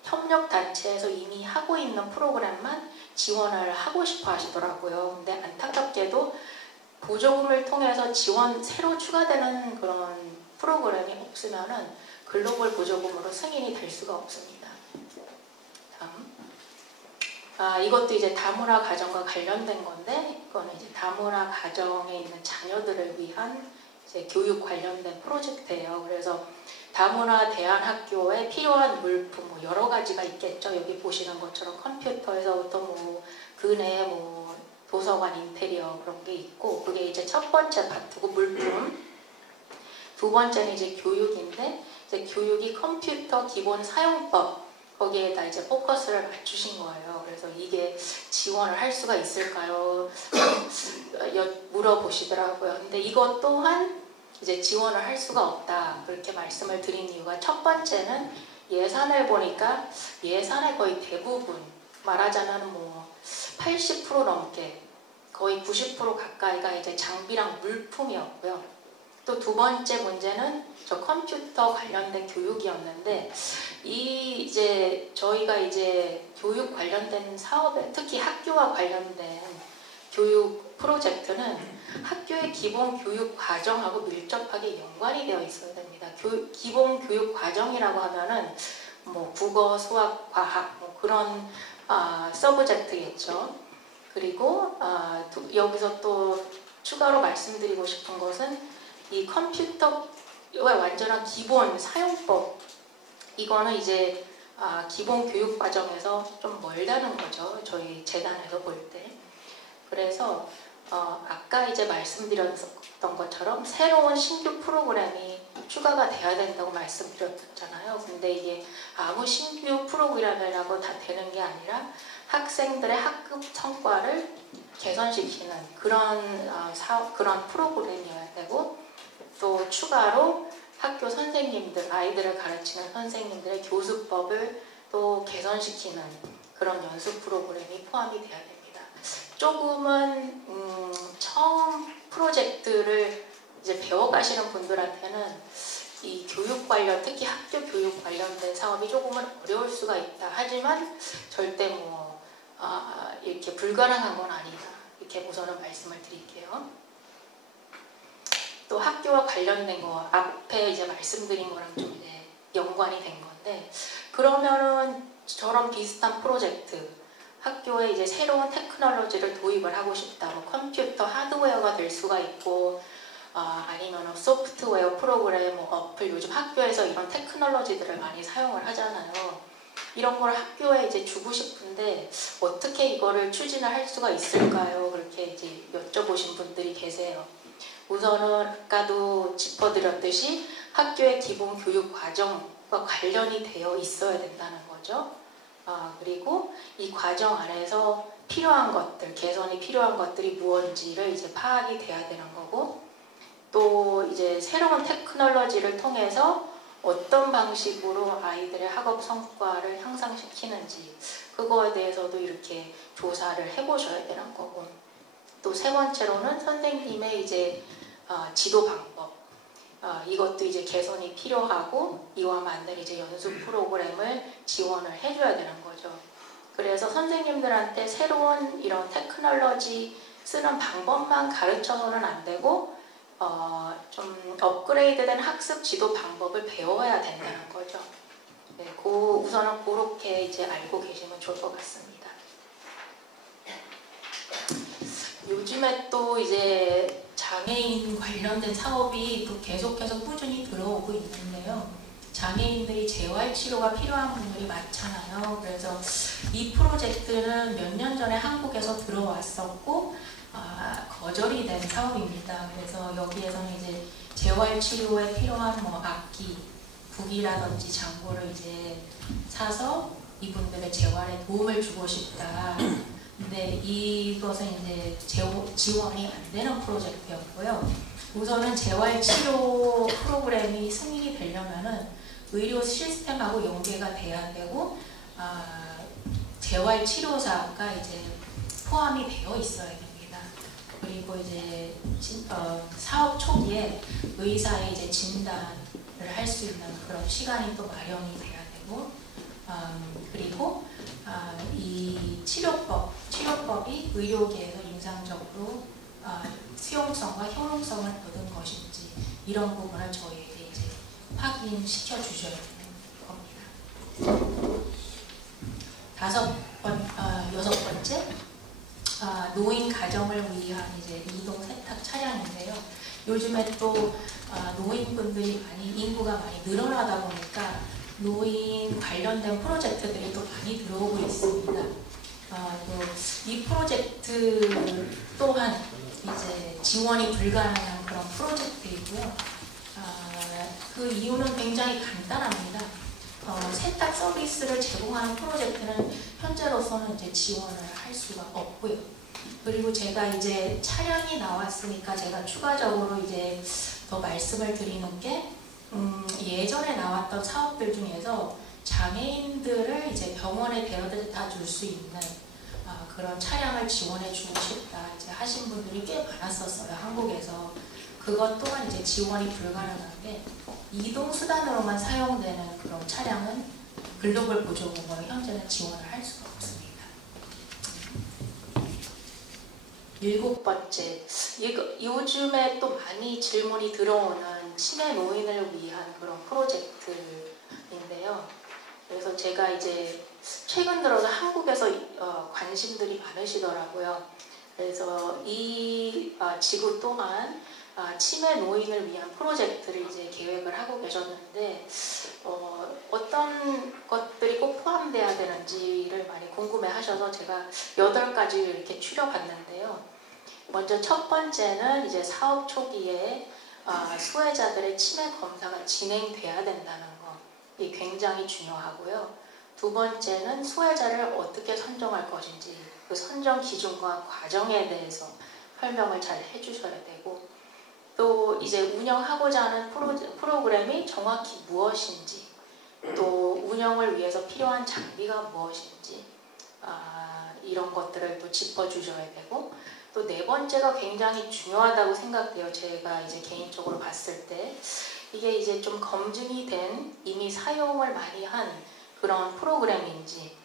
협력단체에서 이미 하고 있는 프로그램만 지원을 하고 싶어 하시더라고요. 근데 안타깝게도 보조금을 통해서 새로 추가되는 그런 프로그램이 없으면은 글로벌 보조금으로 승인이 될 수가 없습니다. 다음. 이것도 이제 다문화 가정과 관련된 건데, 이거는 이제 다문화 가정에 있는 자녀들을 위한 이제 교육 관련된 프로젝트예요. 그래서 다문화 대안학교에 필요한 물품 뭐 여러 가지가 있겠죠. 여기 보시는 것처럼 컴퓨터에서부터 뭐 그네 도서관 인테리어 그런 게 있고, 그게 이제 첫 번째 파트고 물품. 두 번째는 이제 교육인데, 이제 교육이 컴퓨터 기본 사용법, 거기에다 이제 포커스를 맞추신 거예요. 그래서 이게 지원을 할 수가 있을까요? 물어보시더라고요. 근데 이것 또한 이제 지원을 할 수가 없다, 그렇게 말씀을 드린 이유가, 첫 번째는 예산을 보니까 예산의 거의 대부분, 말하자면 80% 넘게, 거의 90% 가까이가 이제 장비랑 물품이었고요. 또 두 번째 문제는 저 컴퓨터 관련된 교육이었는데, 이제 저희가 이제 교육 관련된 사업에, 특히 학교와 관련된 교육 프로젝트는 학교의 기본 교육 과정하고 밀접하게 연관이 되어 있어야 됩니다. 기본 교육 과정이라고 하면은 국어, 수학, 과학 그런 서브젝트겠죠. 그리고 여기서 또 추가로 말씀드리고 싶은 것은 이 컴퓨터의 완전한 기본 사용법, 이거는 이제 기본 교육 과정에서 좀 멀다는 거죠. 저희 재단에서 볼 때. 그래서 아까 이제 말씀드렸던 것처럼 새로운 신규 프로그램이 추가가 돼야 된다고 말씀드렸잖아요. 근데 이게 아무 신규 프로그램이라고 다 되는 게 아니라 학생들의 학급 성과를 개선시키는 그런 프로그램이어야 되고, 또 추가로 학교 선생님들, 아이들을 가르치는 선생님들의 교수법을 또 개선시키는 그런 연수 프로그램이 포함이 돼야 됩니다. 조금은 처음 프로젝트를 이제 배워가시는 분들한테는 이 교육 관련, 특히 학교 교육 관련된 사업이 조금은 어려울 수가 있다. 하지만 절대 이렇게 불가능한 건 아니다. 이렇게 우선은 말씀을 드릴게요. 또 학교와 관련된 거 앞에 이제 말씀드린 거랑 좀 이제 연관이 된 건데, 그러면은 저런 비슷한 프로젝트, 학교에 이제 새로운 테크놀로지를 도입을 하고 싶다. 뭐 컴퓨터 하드웨어가 될 수가 있고, 아니면 소프트웨어 프로그램, 어플, 요즘 학교에서 이런 테크놀로지들을 많이 사용을 하잖아요. 이런 걸 학교에 이제 주고 싶은데 어떻게 이거를 추진을 할 수가 있을까요? 그렇게 이제 여쭤보신 분들이 계세요. 우선은 아까도 짚어드렸듯이 학교의 기본 교육 과정과 관련이 되어 있어야 된다는 거죠. 그리고 이 과정 안에서 필요한 것들, 개선이 필요한 것들이 무엇인지를 이제 파악이 돼야 되는 거고, 또 이제 새로운 테크놀로지를 통해서 어떤 방식으로 아이들의 학업 성과를 향상시키는지, 그거에 대해서도 이렇게 조사를 해보셔야 되는 거고, 또 세 번째로는 선생님의 이제 지도 방법, 이것도 이제 개선이 필요하고, 이와 맞는 이제 연수 프로그램을 지원을 해줘야 되는 거죠. 그래서 선생님들한테 새로운 이런 테크놀로지 쓰는 방법만 가르쳐서는 안 되고, 좀 업그레이드된 학습 지도 방법을 배워야 된다는 거죠. 네, 우선은 그렇게 이제 알고 계시면 좋을 것 같습니다. 요즘에 또 이제 장애인 관련된 사업이 또 계속해서 꾸준히 들어오고 있는데요. 장애인들이 재활치료가 필요한 분들이 많잖아요. 그래서 이 프로젝트는 몇 년 전에 한국에서 들어왔었고 거절이 된 사업입니다. 그래서 여기에서는 이제 재활치료에 필요한 악기, 북이라든지 장구를 이제 사서 이분들의 재활에 도움을 주고 싶다. 근데 이것은 이제 지원이 안 되는 프로젝트였고요. 우선은 재활치료 프로그램이 승인이 되려면은 의료 시스템하고 연계가 돼야 되고, 재활치료사가 이제 포함이 되어 있어야 됩니다. 그리고 이제 사업 초기에 의사의 이제 진단을 할 수 있는 그런 시간이 또 마련이 돼야 되고, 그리고 이 치료법이 의료계에서 인상적으로 수용성과 효용성을 얻은 것인지, 이런 부분을 저희에게 이제 확인시켜 주셔야 되는 겁니다. 여섯 번째, 노인 가정을 위한 이제 이동 세탁 차량인데요. 요즘에 또 노인분들이 인구가 많이 늘어나다 보니까 노인 관련된 프로젝트들이 또 많이 들어오고 있습니다. 이 프로젝트 또한 이제 지원이 불가능한 그런 프로젝트이고요. 그 이유는 굉장히 간단합니다. 세탁 서비스를 제공하는 프로젝트는 현재로서는 이제 지원을 할 수가 없고요. 그리고 제가 이제 차량이 나왔으니까 제가 추가적으로 이제 더 말씀을 드리는 게, 예전에 나왔던 사업들 중에서 장애인들을 이제 병원에 데려다 줄 수 있는 그런 차량을 지원해 주고 싶다 이제 하신 분들이 꽤 많았었어요, 한국에서. 그것 또한 이제 지원이 불가능한 게, 이동 수단으로만 사용되는 그런 차량은 글로벌 보조금으로 현재는 지원을 할 수가 없습니다. 일곱 번째, 요즘에 또 많이 질문이 들어오는 치매 노인을 위한 그런 프로젝트인데요. 그래서 제가 이제 최근 들어서 한국에서 관심들이 많으시더라고요. 그래서 이 지구 또한 치매 노인을 위한 프로젝트를 이제 계획을 하고 계셨는데, 어떤 것들이 꼭 포함돼야 되는지를 많이 궁금해하셔서 제가 8가지를 이렇게 추려봤는데요. 먼저 첫 번째는 이제 사업 초기에 수혜자들의 치매 검사가 진행돼야 된다는 거, 이 굉장히 중요하고요. 두 번째는 수혜자를 어떻게 선정할 것인지, 그 선정 기준과 과정에 대해서 설명을 잘 해주셔야 되고, 또 이제 운영하고자 하는 프로그램이 정확히 무엇인지, 또 운영을 위해서 필요한 장비가 무엇인지, 이런 것들을 또 짚어주셔야 되고, 또 네 번째가 굉장히 중요하다고 생각돼요. 제가 이제 개인적으로 봤을 때 이게 이제 좀 검증이 된 이미 사용을 많이 한 그런 프로그램인지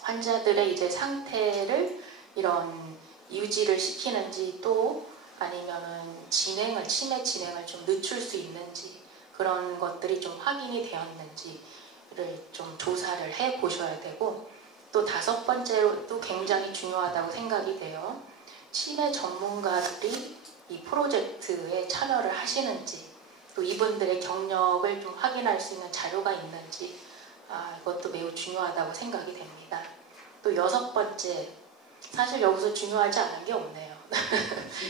환자들의 이제 상태를 이런 유지를 시키는지 또 아니면은 치매 진행을 좀 늦출 수 있는지 그런 것들이 좀 확인이 되었는지를 좀 조사를 해 보셔야 되고 또 다섯 번째로 또 굉장히 중요하다고 생각이 돼요. 치매 전문가들이 이 프로젝트에 참여를 하시는지 또 이분들의 경력을 좀 확인할 수 있는 자료가 있는지 이것도 매우 중요하다고 생각이 됩니다. 또 여섯 번째, 사실 여기서 중요하지 않은 게 없네요.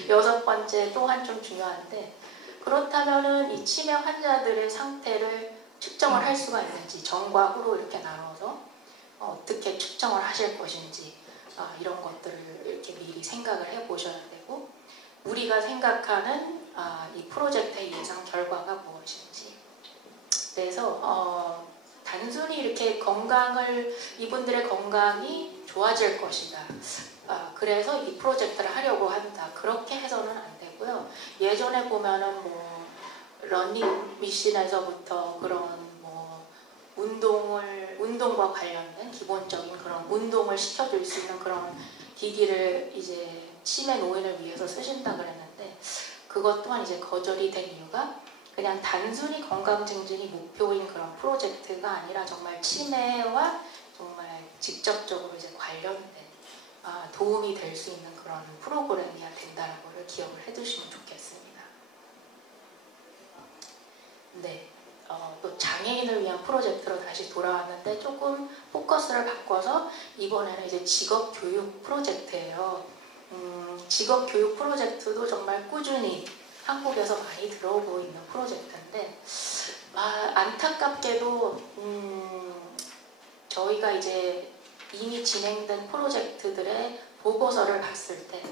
여섯 번째 또한 좀 중요한데 그렇다면은 이 치매 환자들의 상태를 측정을 할 수가 있는지 전과 후로 이렇게 나눠서 어떻게 측정을 하실 것인지 이런 것들을 이렇게 미리 생각을 해 보셔야 되고 우리가 생각하는 이 프로젝트의 예상 결과가 무엇인지 그래서 단순히 이렇게 이분들의 건강이 좋아질 것이다. 그래서 이 프로젝트를 하려고 한다. 그렇게 해서는 안 되고요. 예전에 보면은 뭐 러닝 미신에서부터 그런 뭐 운동과 관련된 기본적인 그런 운동을 시켜줄 수 있는 그런 기기를 이제 치매 노인을 위해서 쓰신다 그랬는데 그것 또한 이제 거절이 된 이유가 그냥 단순히 건강 증진이 목표인 그런 프로젝트가 아니라 정말 치매와 정말 직접적으로 이제 관련된 도움이 될 수 있는 그런 프로그램이어야 된다는 것을 기억을 해두시면 좋겠습니다. 네, 또 장애인을 위한 프로젝트로 다시 돌아왔는데 조금 포커스를 바꿔서 이번에는 이제 직업교육 프로젝트예요. 직업교육 프로젝트도 정말 꾸준히 한국에서 많이 들어오고 있는 프로젝트인데 안타깝게도 저희가 이제 이미 진행된 프로젝트들의 보고서를 봤을 때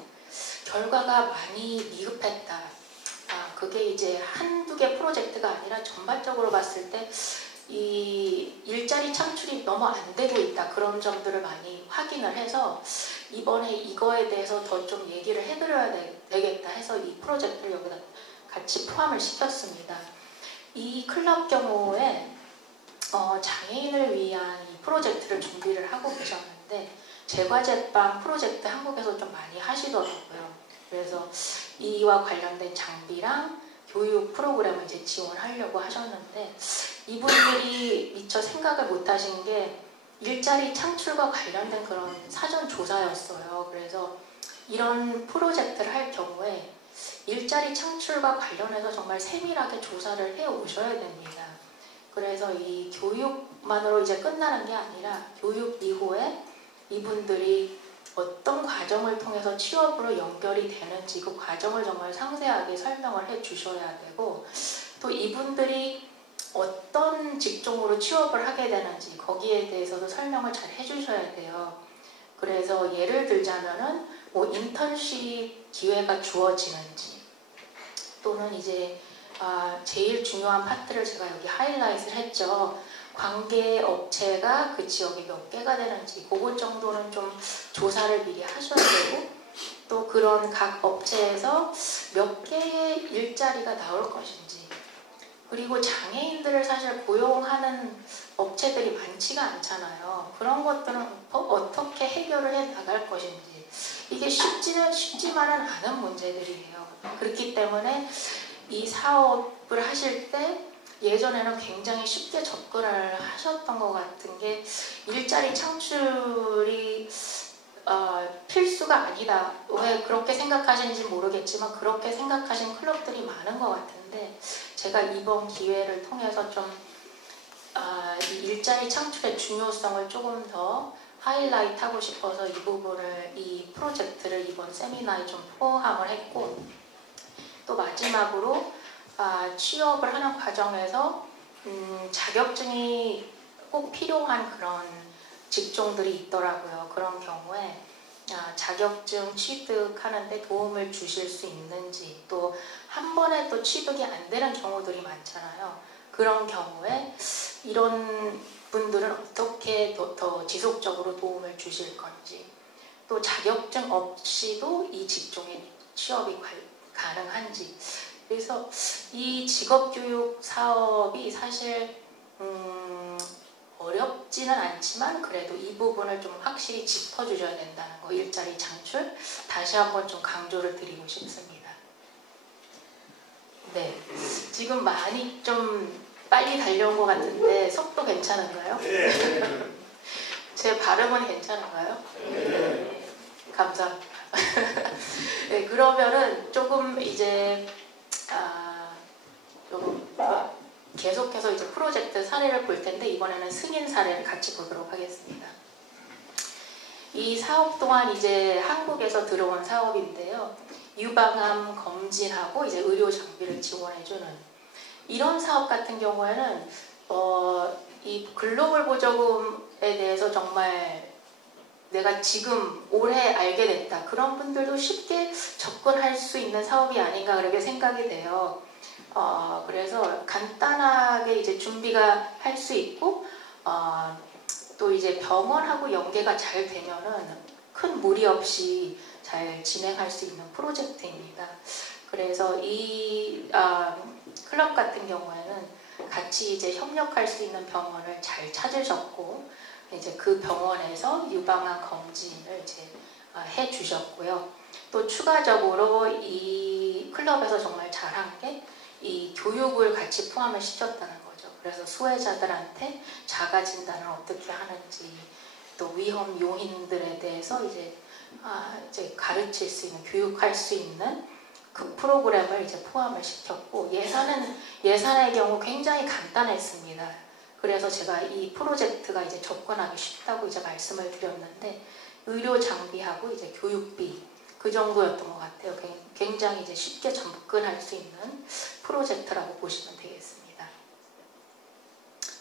결과가 많이 미흡했다. 그게 이제 한두 개 프로젝트가 아니라 전반적으로 봤을 때 이 일자리 창출이 너무 안 되고 있다. 그런 점들을 많이 확인을 해서 이번에 이거에 대해서 더 좀 얘기를 해드려야 되겠다 해서 이 프로젝트를 여기다 같이 포함을 시켰습니다. 이 클럽 경우에 장애인을 위한 이 프로젝트를 준비를 하고 계셨는데 제과제빵 프로젝트 한국에서 좀 많이 하시더라고요. 그래서 이와 관련된 장비랑 교육 프로그램을 이제 지원하려고 하셨는데 이분들이 미처 생각을 못 하신 게 일자리 창출과 관련된 그런 사전 조사였어요. 그래서 이런 프로젝트를 할 경우에 일자리 창출과 관련해서 정말 세밀하게 조사를 해 오셔야 됩니다. 그래서 이 교육만으로 이제 끝나는 게 아니라 교육 이후에 이분들이 어떤 과정을 통해서 취업으로 연결이 되는지 그 과정을 정말 상세하게 설명을 해 주셔야 되고 또 이분들이 어떤 직종으로 취업을 하게 되는지 거기에 대해서도 설명을 잘 해주셔야 돼요. 그래서 예를 들자면은 뭐 인턴십 기회가 주어지는지 또는 이제 제일 중요한 파트를 제가 여기 하이라이트를 했죠. 관계 업체가 그 지역에 몇 개가 되는지 그것 정도는 좀 조사를 미리 하셔야 되고 또 그런 각 업체에서 몇 개의 일자리가 나올 것인지 그리고 장애인들을 사실 고용하는 업체들이 많지가 않잖아요. 그런 것들은 어떻게 해결을 해 나갈 것인지 이게 쉽지만은 않은 문제들이에요. 그렇기 때문에 이 사업을 하실 때 예전에는 굉장히 쉽게 접근을 하셨던 것 같은 게 일자리 창출이 필수가 아니다. 왜 그렇게 생각하시는지 모르겠지만 그렇게 생각하신 클럽들이 많은 것 같은데 제가 이번 기회를 통해서 좀 이 일자리 창출의 중요성을 조금 더 하이라이트하고 싶어서 이 부분을 이 프로젝트를 이번 세미나에 좀 포함을 했고 또 마지막으로 취업을 하는 과정에서 자격증이 꼭 필요한 그런 직종들이 있더라고요. 그런 경우에 자격증 취득하는데 도움을 주실 수 있는지 또 한 번에 또 취득이 안 되는 경우들이 많잖아요. 그런 경우에 이런 분들은 어떻게 더 지속적으로 도움을 주실 건지 또 자격증 없이도 이 직종에 취업이 가능한지. 그래서 이 직업교육 사업이 사실 어렵지는 않지만 그래도 이 부분을 좀 확실히 짚어주셔야 된다는 거, 일자리 창출 다시 한번 좀 강조를 드리고 싶습니다. 네, 지금 많이 좀 빨리 달려온 것 같은데 속도 괜찮은가요? 네. 제 발음은 괜찮은가요? 네. 감사합니다. 네, 그러면은 조금 이제 조금 계속해서 이제 프로젝트 사례를 볼 텐데 이번에는 승인 사례를 같이 보도록 하겠습니다. 이 사업 또한 이제 한국에서 들어온 사업인데요. 유방암 검진하고 이제 의료 장비를 지원해주는 이런 사업 같은 경우에는 이 글로벌 보조금에 대해서 정말 내가 지금 올해 알게 됐다. 그런 분들도 쉽게 접근할 수 있는 사업이 아닌가 그렇게 생각이 돼요. 그래서 간단하게 이제 준비가 할 수 있고, 또 이제 병원하고 연계가 잘 되면은 큰 무리 없이 잘 진행할 수 있는 프로젝트입니다. 그래서 이 클럽 같은 경우에는 같이 이제 협력할 수 있는 병원을 잘 찾으셨고, 이제 그 병원에서 유방암 검진을 이제 해 주셨고요. 또 추가적으로 이 클럽에서 정말 잘한 게 이 교육을 같이 포함을 시켰다는 거죠. 그래서 수혜자들한테 자가 진단을 어떻게 하는지, 또 위험 요인들에 대해서 이제 가르칠 수 있는, 교육할 수 있는 그 프로그램을 이제 포함을 시켰고, 예산의 경우 굉장히 간단했습니다. 그래서 제가 이 프로젝트가 이제 접근하기 쉽다고 이제 말씀을 드렸는데, 의료 장비하고 이제 교육비 그 정도였던 것 같아요. 굉장히 이제 쉽게 접근할 수 있는 프로젝트라고 보시면 되겠습니다.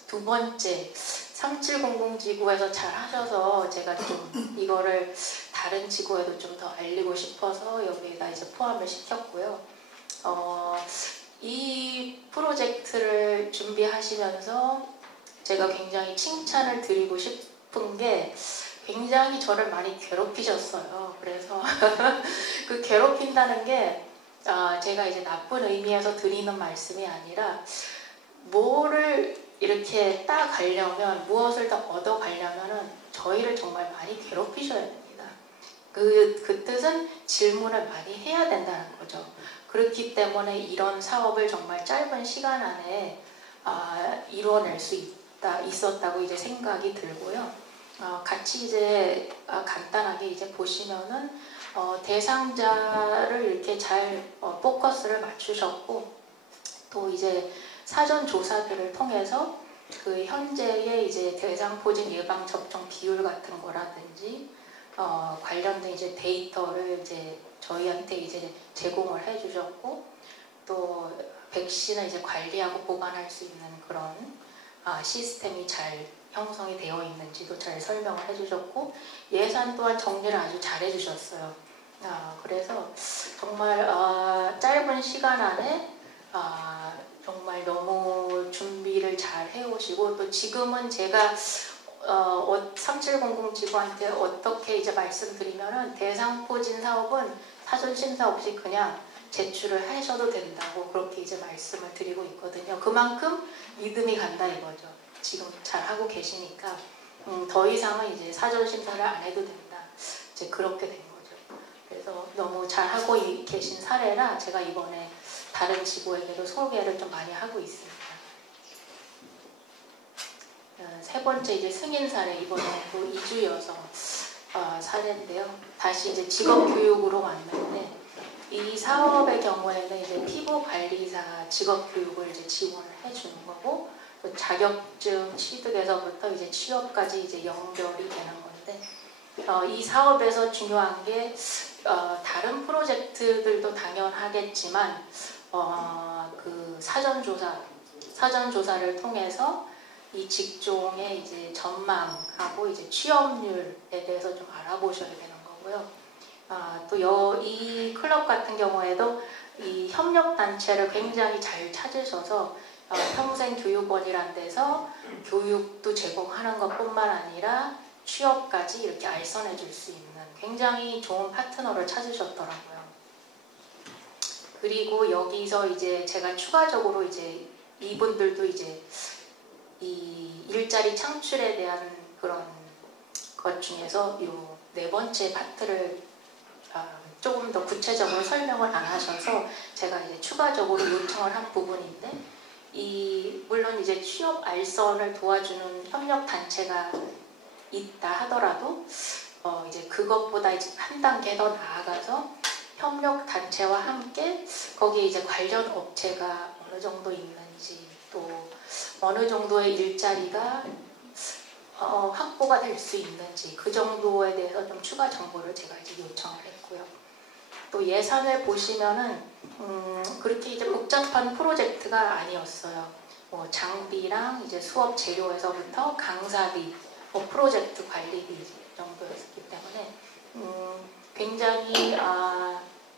두 번째, 3700 지구에서 잘 하셔서 제가 좀 이거를 다른 지구에도 좀 더 알리고 싶어서 여기에다 이제 포함을 시켰고요. 이 프로젝트를 준비하시면서 제가 굉장히 칭찬을 드리고 싶은 게 굉장히 저를 많이 괴롭히셨어요. 그래서 그 괴롭힌다는 게 제가 이제 나쁜 의미에서 드리는 말씀이 아니라 뭐를 이렇게 따가려면, 무엇을 더 얻어가려면은 저희를 정말 많이 괴롭히셔야 됩니다. 그 뜻은 질문을 많이 해야 된다는 거죠. 그렇기 때문에 이런 사업을 정말 짧은 시간 안에 이루어낼 수 있었다고 이제 생각이 들고요. 같이 이제 간단하게 이제 보시면은 대상자를 이렇게 잘 포커스를 맞추셨고, 또 이제 사전 조사들을 통해서 그 현재의 이제 대상포진 예방 접종 비율 같은 거라든지 관련된 이제 데이터를 이제 저희한테 이제 제공을 해주셨고, 또 백신을 이제 관리하고 보관할 수 있는 그런 시스템이 잘 형성이 되어 있는지도 잘 설명을 해주셨고, 예산 또한 정리를 아주 잘 해주셨어요. 그래서 정말 짧은 시간 안에 정말 너무 준비를 잘 해오시고, 또 지금은 제가 3700 지구한테 어떻게 이제 말씀드리면은 대상포진 사업은 사전 심사 없이 그냥 제출을 하셔도 된다고 그렇게 이제 말씀을 드리고 있거든요. 그만큼 믿음이 간다 이거죠. 지금 잘 하고 계시니까 더 이상은 이제 사전 심사를 안 해도 된다. 이제 그렇게 된 거죠. 그래서 너무 잘 하고 계신 사례라 제가 이번에 다른 지구에게도 소개를 좀 많이 하고 있습니다. 세 번째 이제 승인 사례, 이번에 또 이주 여성 사례인데요. 다시 이제 직업 교육으로 왔는데, 이 사업의 경우에는 이제 피부 관리사 직업 교육을 이제 지원을 해주는 거고, 또 자격증 취득에서부터 이제 취업까지 이제 연결이 되는 건데, 이 사업에서 중요한 게 다른 프로젝트들도 당연하겠지만 그 사전조사를 통해서 이 직종의 이제 전망하고 이제 취업률에 대해서 좀 알아보셔야 되는 거고요. 또 이 클럽 같은 경우에도 이 협력단체를 굉장히 잘 찾으셔서 평생교육원이란 데서 교육도 제공하는 것뿐만 아니라 취업까지 이렇게 알선해 줄 수 있는 굉장히 좋은 파트너를 찾으셨더라고요. 그리고 여기서 이제 제가 추가적으로 이제 이분들도 이제 이 일자리 창출에 대한 그런 것 중에서 요 네 번째 파트를 조금 더 구체적으로 설명을 안 하셔서 제가 이제 추가적으로 요청을 한 부분인데, 물론 이제 취업 알선을 도와주는 협력 단체가 있다 하더라도 이제 그것보다 이제 한 단계 더 나아가서 협력 단체와 함께 거기에 이제 관련 업체가 어느 정도 있는지, 또 어느 정도의 일자리가 확보가 될 수 있는지, 그 정도에 대해서 좀 추가 정보를 제가 이제 요청을 했고요. 또 예산을 보시면은 그렇게 이제 복잡한 프로젝트가 아니었어요. 뭐 장비랑 이제 수업 재료에서부터 강사비, 뭐 프로젝트 관리비 정도였기 때문에 굉장히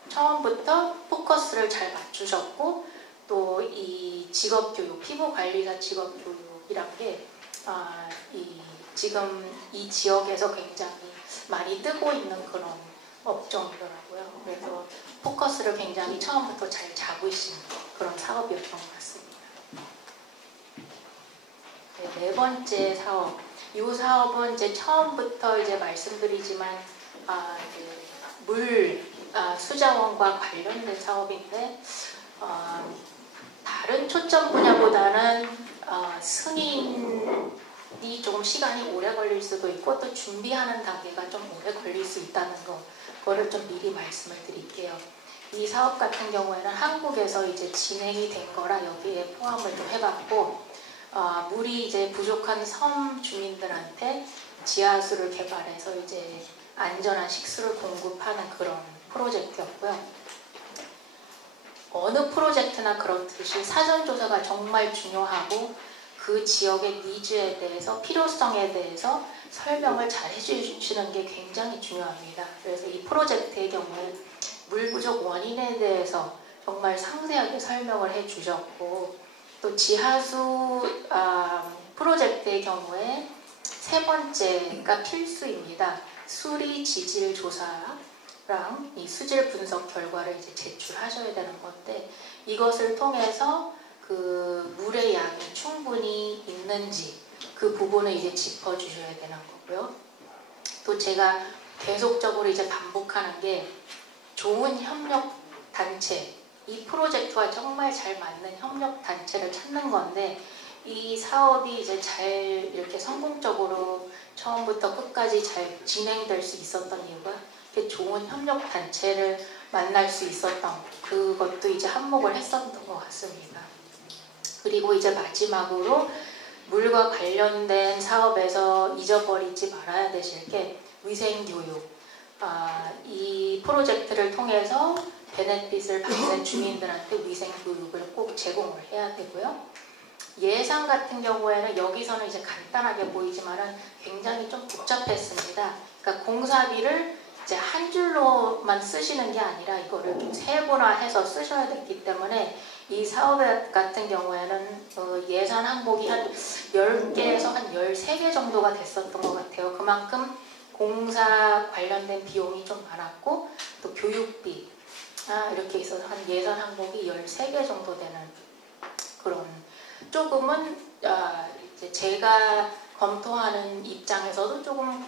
처음부터 포커스를 잘 맞추셨고, 또 이 직업교육, 피부관리사 직업교육이란 게 지금 이 지역에서 굉장히 많이 뜨고 있는 그런 업종이더라고요. 그래서 포커스를 굉장히 처음부터 잘 잡으신 그런 사업이었던 것 같습니다. 네 번째 사업. 이 사업은 이제 처음부터 이제 말씀드리지만 물 수자원과 관련된 사업인데, 다른 초점 분야보다는 승인이 조금 시간이 오래 걸릴 수도 있고, 또 준비하는 단계가 좀 오래 걸릴 수 있다는 거를 좀 미리 말씀을 드릴게요. 이 사업 같은 경우에는 한국에서 이제 진행이 된 거라 여기에 포함을 좀 해봤고, 물이 이제 부족한 섬 주민들한테 지하수를 개발해서 이제 안전한 식수를 공급하는 그런 프로젝트였고요. 어느 프로젝트나 그렇듯이 사전조사가 정말 중요하고, 그 지역의 니즈에 대해서, 필요성에 대해서 설명을 잘 해주시는 게 굉장히 중요합니다. 그래서 이 프로젝트의 경우에 물 부족 원인에 대해서 정말 상세하게 설명을 해주셨고, 또 지하수 프로젝트의 경우에 세 번째가 필수입니다. 수리 지질 조사랑 이 수질 분석 결과를 이제 제출하셔야 되는 건데, 이것을 통해서 그 물의 양이 충분히 있는지 그 부분을 이제 짚어주셔야 되는 거고요. 또 제가 계속적으로 이제 반복하는 게, 좋은 협력 단체, 이 프로젝트와 정말 잘 맞는 협력 단체를 찾는 건데, 이 사업이 이제 잘 이렇게 성공적으로 처음부터 끝까지 잘 진행될 수 있었던 이유가 이렇게 좋은 협력 단체를 만날 수 있었던, 그것도 이제 한몫을 했었던 것 같습니다. 그리고 이제 마지막으로 물과 관련된 사업에서 잊어버리지 말아야 되실 게 위생교육. 이 프로젝트를 통해서 베네핏을 받는 주민들한테 위생교육을 꼭 제공을 해야 되고요. 예산 같은 경우에는 여기서는 이제 간단하게 보이지만은 굉장히 좀 복잡했습니다. 그러니까 공사비를 이제 한 줄로만 쓰시는 게 아니라 이거를 좀 세분화해서 쓰셔야 됐기 때문에, 이 사업 같은 경우에는 예산 항목이 한 10개에서 한 13개 정도가 됐었던 것 같아요. 그만큼 공사 관련된 비용이 좀 많았고, 또 교육비 이렇게 있어서 한 예산 항목이 13개 정도 되는 그런, 조금은 이제 제가 검토하는 입장에서도 조금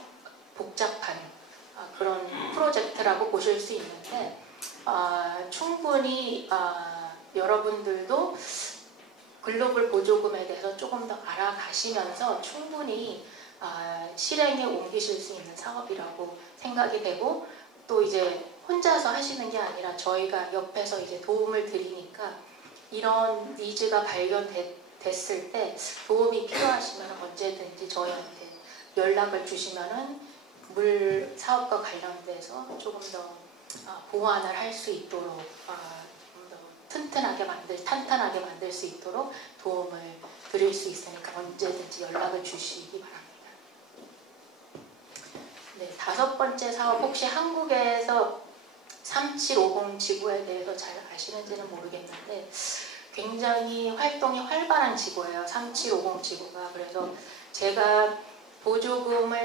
복잡한 그런 프로젝트라고 보실 수 있는데, 충분히 여러분들도 글로벌 보조금에 대해서 조금 더 알아가시면서 충분히 실행에 옮기실 수 있는 사업이라고 생각이 되고, 또 이제 혼자서 하시는 게 아니라 저희가 옆에서 이제 도움을 드리니까, 이런 니즈가 발견됐을 때 도움이 필요하시면 언제든지 저희한테 연락을 주시면은 물 사업과 관련돼서 조금 더 보완을 할 수 있도록, 좀 더 탄탄하게 만들 수 있도록 도움을 드릴 수 있으니까 언제든지 연락을 주시기 바랍니다. 네, 5번째 사업, 혹시 한국에서 3750 지구에 대해서 잘 아시는지는 모르겠는데, 굉장히 활동이 활발한 지구예요. 3750 지구가. 그래서 제가 보조금을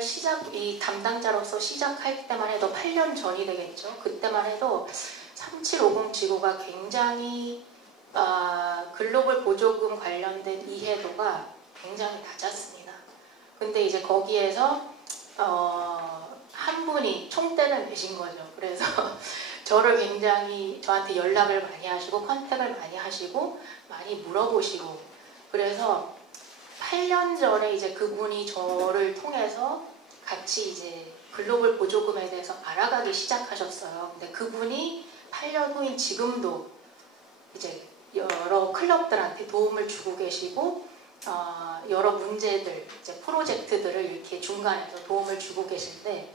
이 담당자로서 시작할 때만 해도 8년 전이 되겠죠. 그때만 해도 3750 지구가 굉장히 글로벌 보조금 관련된 이해도가 굉장히 낮았습니다. 근데 이제 거기에서 한 분이 총대를 내신 거죠. 그래서 저를 굉장히 저한테 연락을 많이 하시고 컨택을 많이 하시고 많이 물어보시고, 그래서 8년 전에 이제 그분이 저를 통해서 같이 이제 글로벌 보조금에 대해서 알아가기 시작하셨어요. 근데 그분이 8년 후인 지금도 이제 여러 클럽들한테 도움을 주고 계시고 여러 문제들, 이제 프로젝트들을 이렇게 중간에서 도움을 주고 계신데,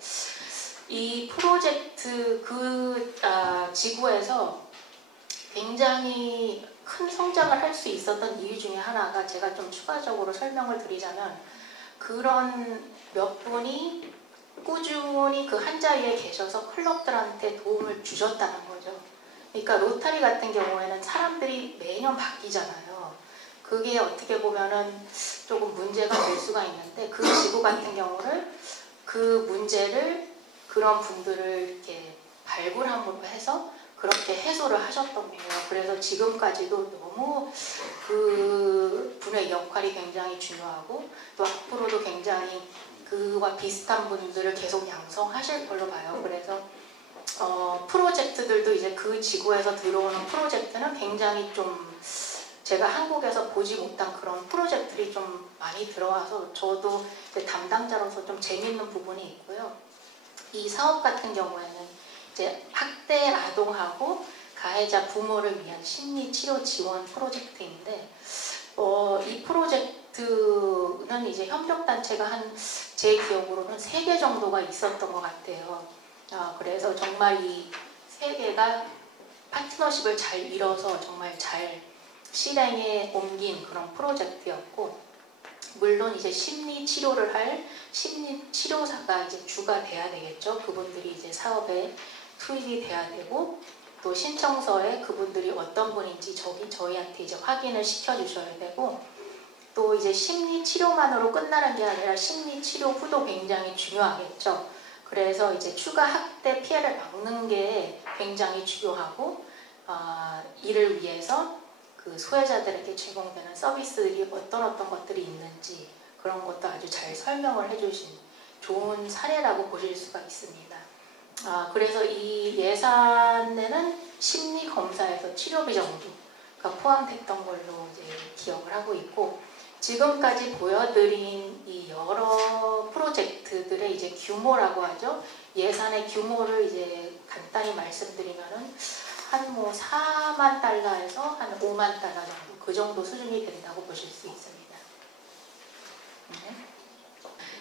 이 프로젝트 지구에서 굉장히 큰 성장을 할 수 있었던 이유 중에 하나가, 제가 좀 추가적으로 설명을 드리자면, 그런 몇 분이 꾸준히 그 한자리에 계셔서 클럽들한테 도움을 주셨다는 거죠. 그러니까 로타리 같은 경우에는 사람들이 매년 바뀌잖아요. 그게 어떻게 보면은 조금 문제가 될 수가 있는데, 그 지구 같은 경우를 그 문제를 그런 분들을 이렇게 발굴함으로 해서 그렇게 해소를 하셨던 거예요. 그래서 지금까지도 너무 그 분의 역할이 굉장히 중요하고, 또 앞으로도 굉장히 그와 비슷한 분들을 계속 양성하실 걸로 봐요. 그래서 프로젝트들도 이제 그 지구에서 들어오는 프로젝트는 굉장히 좀 제가 한국에서 보지 못한 그런 프로젝트들이 좀 많이 들어와서 저도 이제 담당자로서 좀 재밌는 부분이 있고요. 이 사업 같은 경우에는 이제 학대 아동하고 가해자 부모를 위한 심리치료 지원 프로젝트인데, 이 프로젝트는 이제 협력단체가 제 기억으로는 3개 정도가 있었던 것 같아요. 그래서 정말 이 3개가 파트너십을 잘 이뤄서 정말 잘 실행에 옮긴 그런 프로젝트였고, 물론 이제 심리 치료를 할 심리 치료사가 이제 주가 돼야 되겠죠. 그분들이 이제 사업에 투입이 돼야 되고, 또 신청서에 그분들이 어떤 분인지 저희한테 이제 확인을 시켜주셔야 되고, 또 이제 심리 치료만으로 끝나는 게 아니라 심리 치료 후도 굉장히 중요하겠죠. 그래서 이제 추가 학대 피해를 막는 게 굉장히 중요하고, 이를 위해서 그 소외자들에게 제공되는 서비스들이 어떤 것들이 있는지 그런 것도 아주 잘 설명을 해주신 좋은 사례라고 보실 수가 있습니다. 그래서 이 예산에는 심리검사에서 치료비 정도가 포함됐던 걸로 이제 기억을 하고 있고, 지금까지 보여드린 이 여러 프로젝트들의 이제 규모라고 하죠. 예산의 규모를 이제 간단히 말씀드리면은 한 4만 달러에서 한 5만 달러 정도, 그 정도 수준이 된다고 보실 수 있습니다.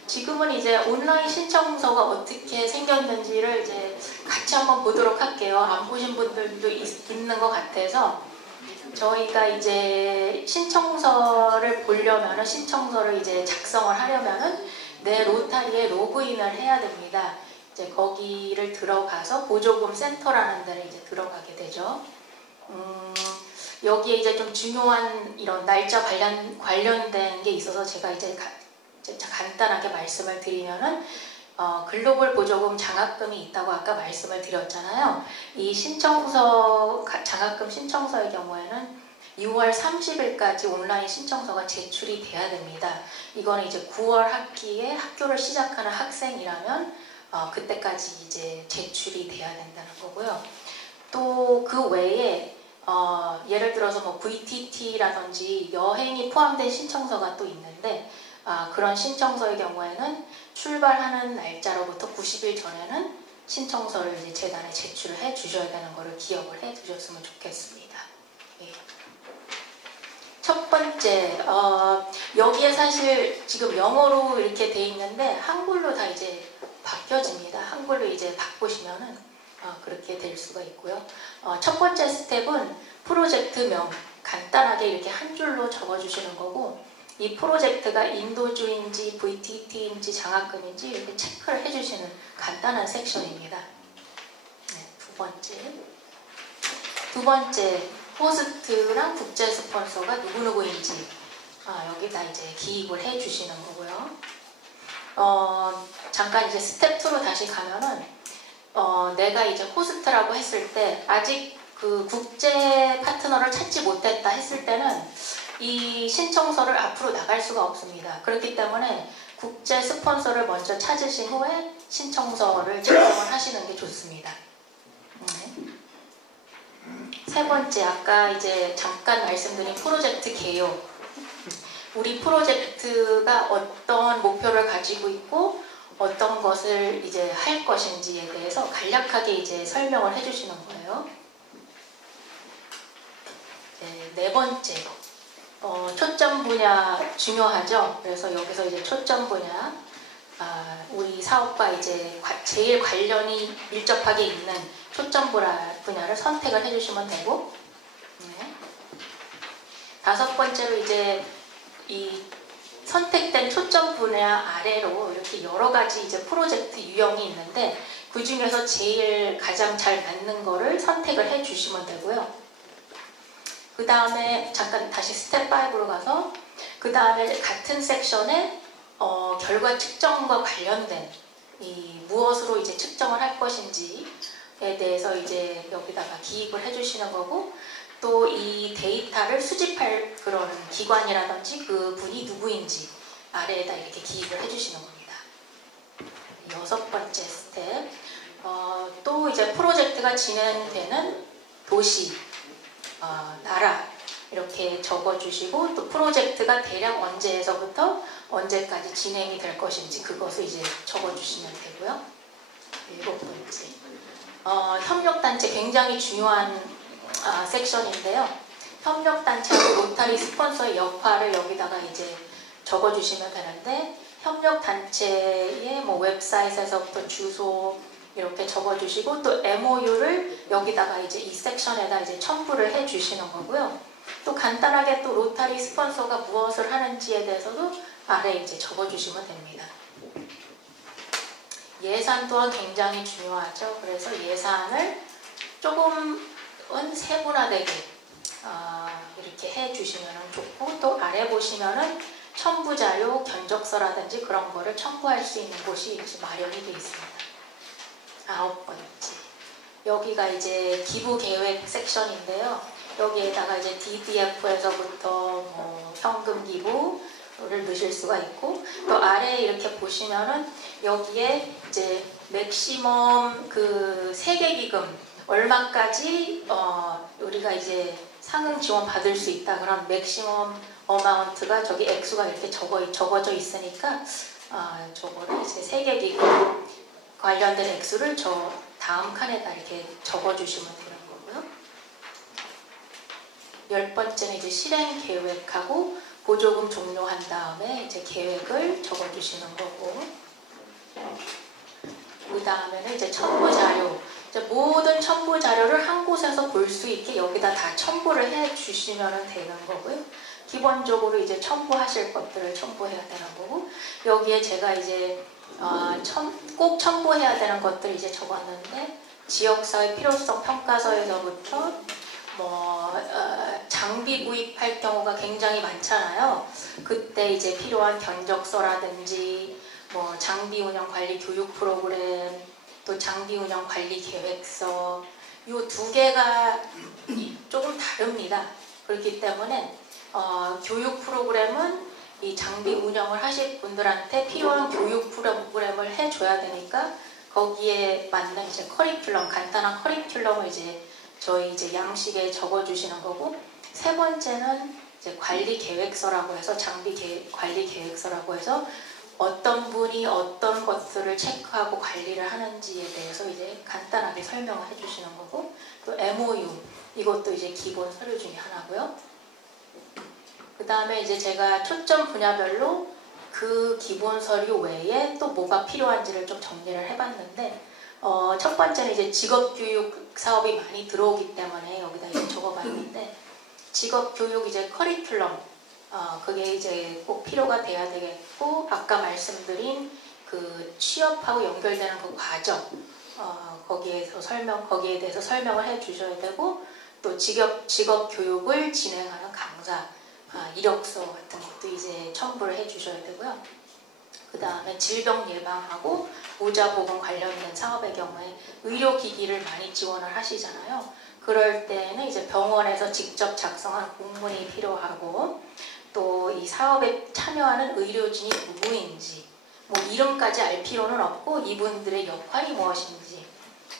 지금은 이제 온라인 신청서가 어떻게 생겼는지를 이제 같이 한번 보도록 할게요. 안 보신 분들도 있는 것 같아서, 저희가 이제 신청서를 보려면은, 신청서를 이제 작성을 하려면은 내 로타리에 로그인을 해야 됩니다. 이제 거기를 들어가서 보조금 센터라는 데를 이제 들어가게 되죠. 여기에 이제 좀 중요한 이런 날짜 관련된 게 있어서 제가 이제 간단하게 말씀을 드리면은, 글로벌 보조금 장학금이 있다고 아까 말씀을 드렸잖아요. 이 신청서, 장학금 신청서의 경우에는 6월 30일까지 온라인 신청서가 제출이 돼야 됩니다. 이거는 이제 9월 학기에 학교를 시작하는 학생이라면 그때까지 이제 제출이 돼야 된다는 거고요. 또 그 외에 예를 들어서 뭐 VTT라든지 여행이 포함된 신청서가 또 있는데, 그런 신청서의 경우에는 출발하는 날짜로부터 90일 전에는 신청서를 이제 재단에 제출을 해 주셔야 되는 거를 기억을 해 두셨으면 좋겠습니다. 예. 첫 번째, 여기에 사실 지금 영어로 이렇게 돼 있는데 한글로 다 이제 바뀌어집니다. 한글로 이제 바꾸시면은 그렇게 될 수가 있고요. 첫 번째 스텝은 프로젝트명 간단하게 이렇게 한 줄로 적어주시는 거고, 이 프로젝트가 인도주인지 VTT인지 장학금인지 이렇게 체크를 해주시는 간단한 섹션입니다. 네, 두 번째, 호스트랑 국제 스폰서가 누구누구인지 여기다 이제 기입을 해주시는 거고요. 잠깐 이제 스텝 2로 다시 가면은 내가 이제 호스트라고 했을 때 아직 그 국제 파트너를 찾지 못했다 했을 때는 이 신청서를 앞으로 나갈 수가 없습니다. 그렇기 때문에 국제 스폰서를 먼저 찾으신 후에 신청서를 작성을 하시는 게 좋습니다. 세 번째, 아까 이제 잠깐 말씀드린 프로젝트 개요. 우리 프로젝트가 어떤 목표를 가지고 있고 어떤 것을 이제 할 것인지에 대해서 간략하게 이제 설명을 해주시는 거예요. 네 번째, 초점 분야 중요하죠. 그래서 여기서 이제 초점 분야, 우리 사업과 이제 제일 관련이 밀접하게 있는 초점 분야를 선택을 해주시면 되고, 네. 다섯 번째로 이제 이 선택된 초점 분야 아래로 이렇게 여러 가지 이제 프로젝트 유형이 있는데 그 중에서 제일 가장 잘 맞는 거를 선택을 해주시면 되고요. 그 다음에 잠깐 다시 스텝 5로 가서 그 다음에 같은 섹션에 결과 측정과 관련된 이 무엇으로 이제 측정을 할 것인지에 대해서 이제 여기다가 기입을 해주시는 거고 또 이 데이터를 수집할 그런 기관이라든지 그 분이 누구인지 아래에다 이렇게 기입을 해주시는 겁니다. 여섯 번째 스텝, 또 이제 프로젝트가 진행되는 도시, 나라 이렇게 적어주시고 또 프로젝트가 대략 언제에서부터 언제까지 진행이 될 것인지 그것을 이제 적어주시면 되고요. 일곱 번째, 협력단체 굉장히 중요한 섹션인데요. 협력단체하고 로타리 스폰서의 역할을 여기다가 이제 적어주시면 되는데 협력단체의 뭐 웹사이트에서부터 주소 이렇게 적어주시고 또 MOU를 여기다가 이제 이 섹션에다 이제 첨부를 해주시는 거고요. 또 간단하게 또 로타리 스폰서가 무엇을 하는지에 대해서도 아래 이제 적어주시면 됩니다. 예산 또한 굉장히 중요하죠. 그래서 예산을 조금은 세분화되게 이렇게 해주시면 좋고 또 아래 보시면은 첨부자료, 견적서라든지 그런 거를 첨부할 수 있는 곳이 마련이 되어 있습니다. 아홉 번째, 여기가 이제 기부 계획 섹션인데요. 여기에다가 이제 DDF에서부터 뭐 현금 기부를 넣으실 수가 있고 또 아래에 이렇게 보시면은 여기에 이제 맥시멈 그 세계기금 얼마까지 우리가 이제 상응 지원 받을 수 있다 그런 맥시멈 어마운트가 저기 액수가 이렇게 적어져 있으니까 저거를 이제 세계기금 관련된 액수를 저 다음 칸에다 이렇게 적어주시면 되는 거고요. 열 번째는 이제 실행 계획하고 보조금 종료한 다음에 이제 계획을 적어주시는 거고, 그 다음에는 이제 첨부 자료. 이제 모든 첨부 자료를 한 곳에서 볼 수 있게 여기다 다 첨부를 해주시면 되는 거고요. 기본적으로 이제 첨부하실 것들을 첨부해야 되는 거고, 여기에 제가 이제 꼭 첨부해야 되는 것들 이제 적었는데 지역사회 필요성 평가서에서부터 장비 구입할 경우가 굉장히 많잖아요. 그때 이제 필요한 견적서라든지 뭐 장비 운영 관리 교육 프로그램 또 장비 운영 관리 계획서 이 두 개가 조금 다릅니다. 그렇기 때문에 교육 프로그램은 이 장비 운영을 하실 분들한테 필요한 교육 프로그램을 해줘야 되니까 거기에 맞는 이제 커리큘럼, 간단한 커리큘럼을 이제 저희 이제 양식에 적어주시는 거고, 세 번째는 이제 관리 계획서라고 해서 관리 계획서라고 해서 어떤 분이 어떤 것들을 체크하고 관리를 하는지에 대해서 이제 간단하게 설명을 해주시는 거고, 또 MOU 이것도 이제 기본 서류 중에 하나고요. 그 다음에 이제 제가 초점 분야별로 그 기본 서류 외에 또 뭐가 필요한지를 좀 정리를 해봤는데, 첫 번째는 이제 직업교육 사업이 많이 들어오기 때문에 여기다 이제 적어봤는데, 직업교육 이제 커리큘럼, 그게 이제 꼭 필요가 돼야 되겠고, 아까 말씀드린 그 취업하고 연결되는 그 과정, 거기에 대해서 설명을 해 주셔야 되고, 또 직업교육을 진행하는 강사, 이력서 같은 것도 이제 첨부를 해 주셔야 되고요. 그 다음에 질병 예방하고 보자 보건 관련된 사업의 경우에 의료기기를 많이 지원을 하시잖아요. 그럴 때는 이제 병원에서 직접 작성한 공문이 필요하고 또 이 사업에 참여하는 의료진이 누구인지 뭐 이름까지 알 필요는 없고 이분들의 역할이 무엇인지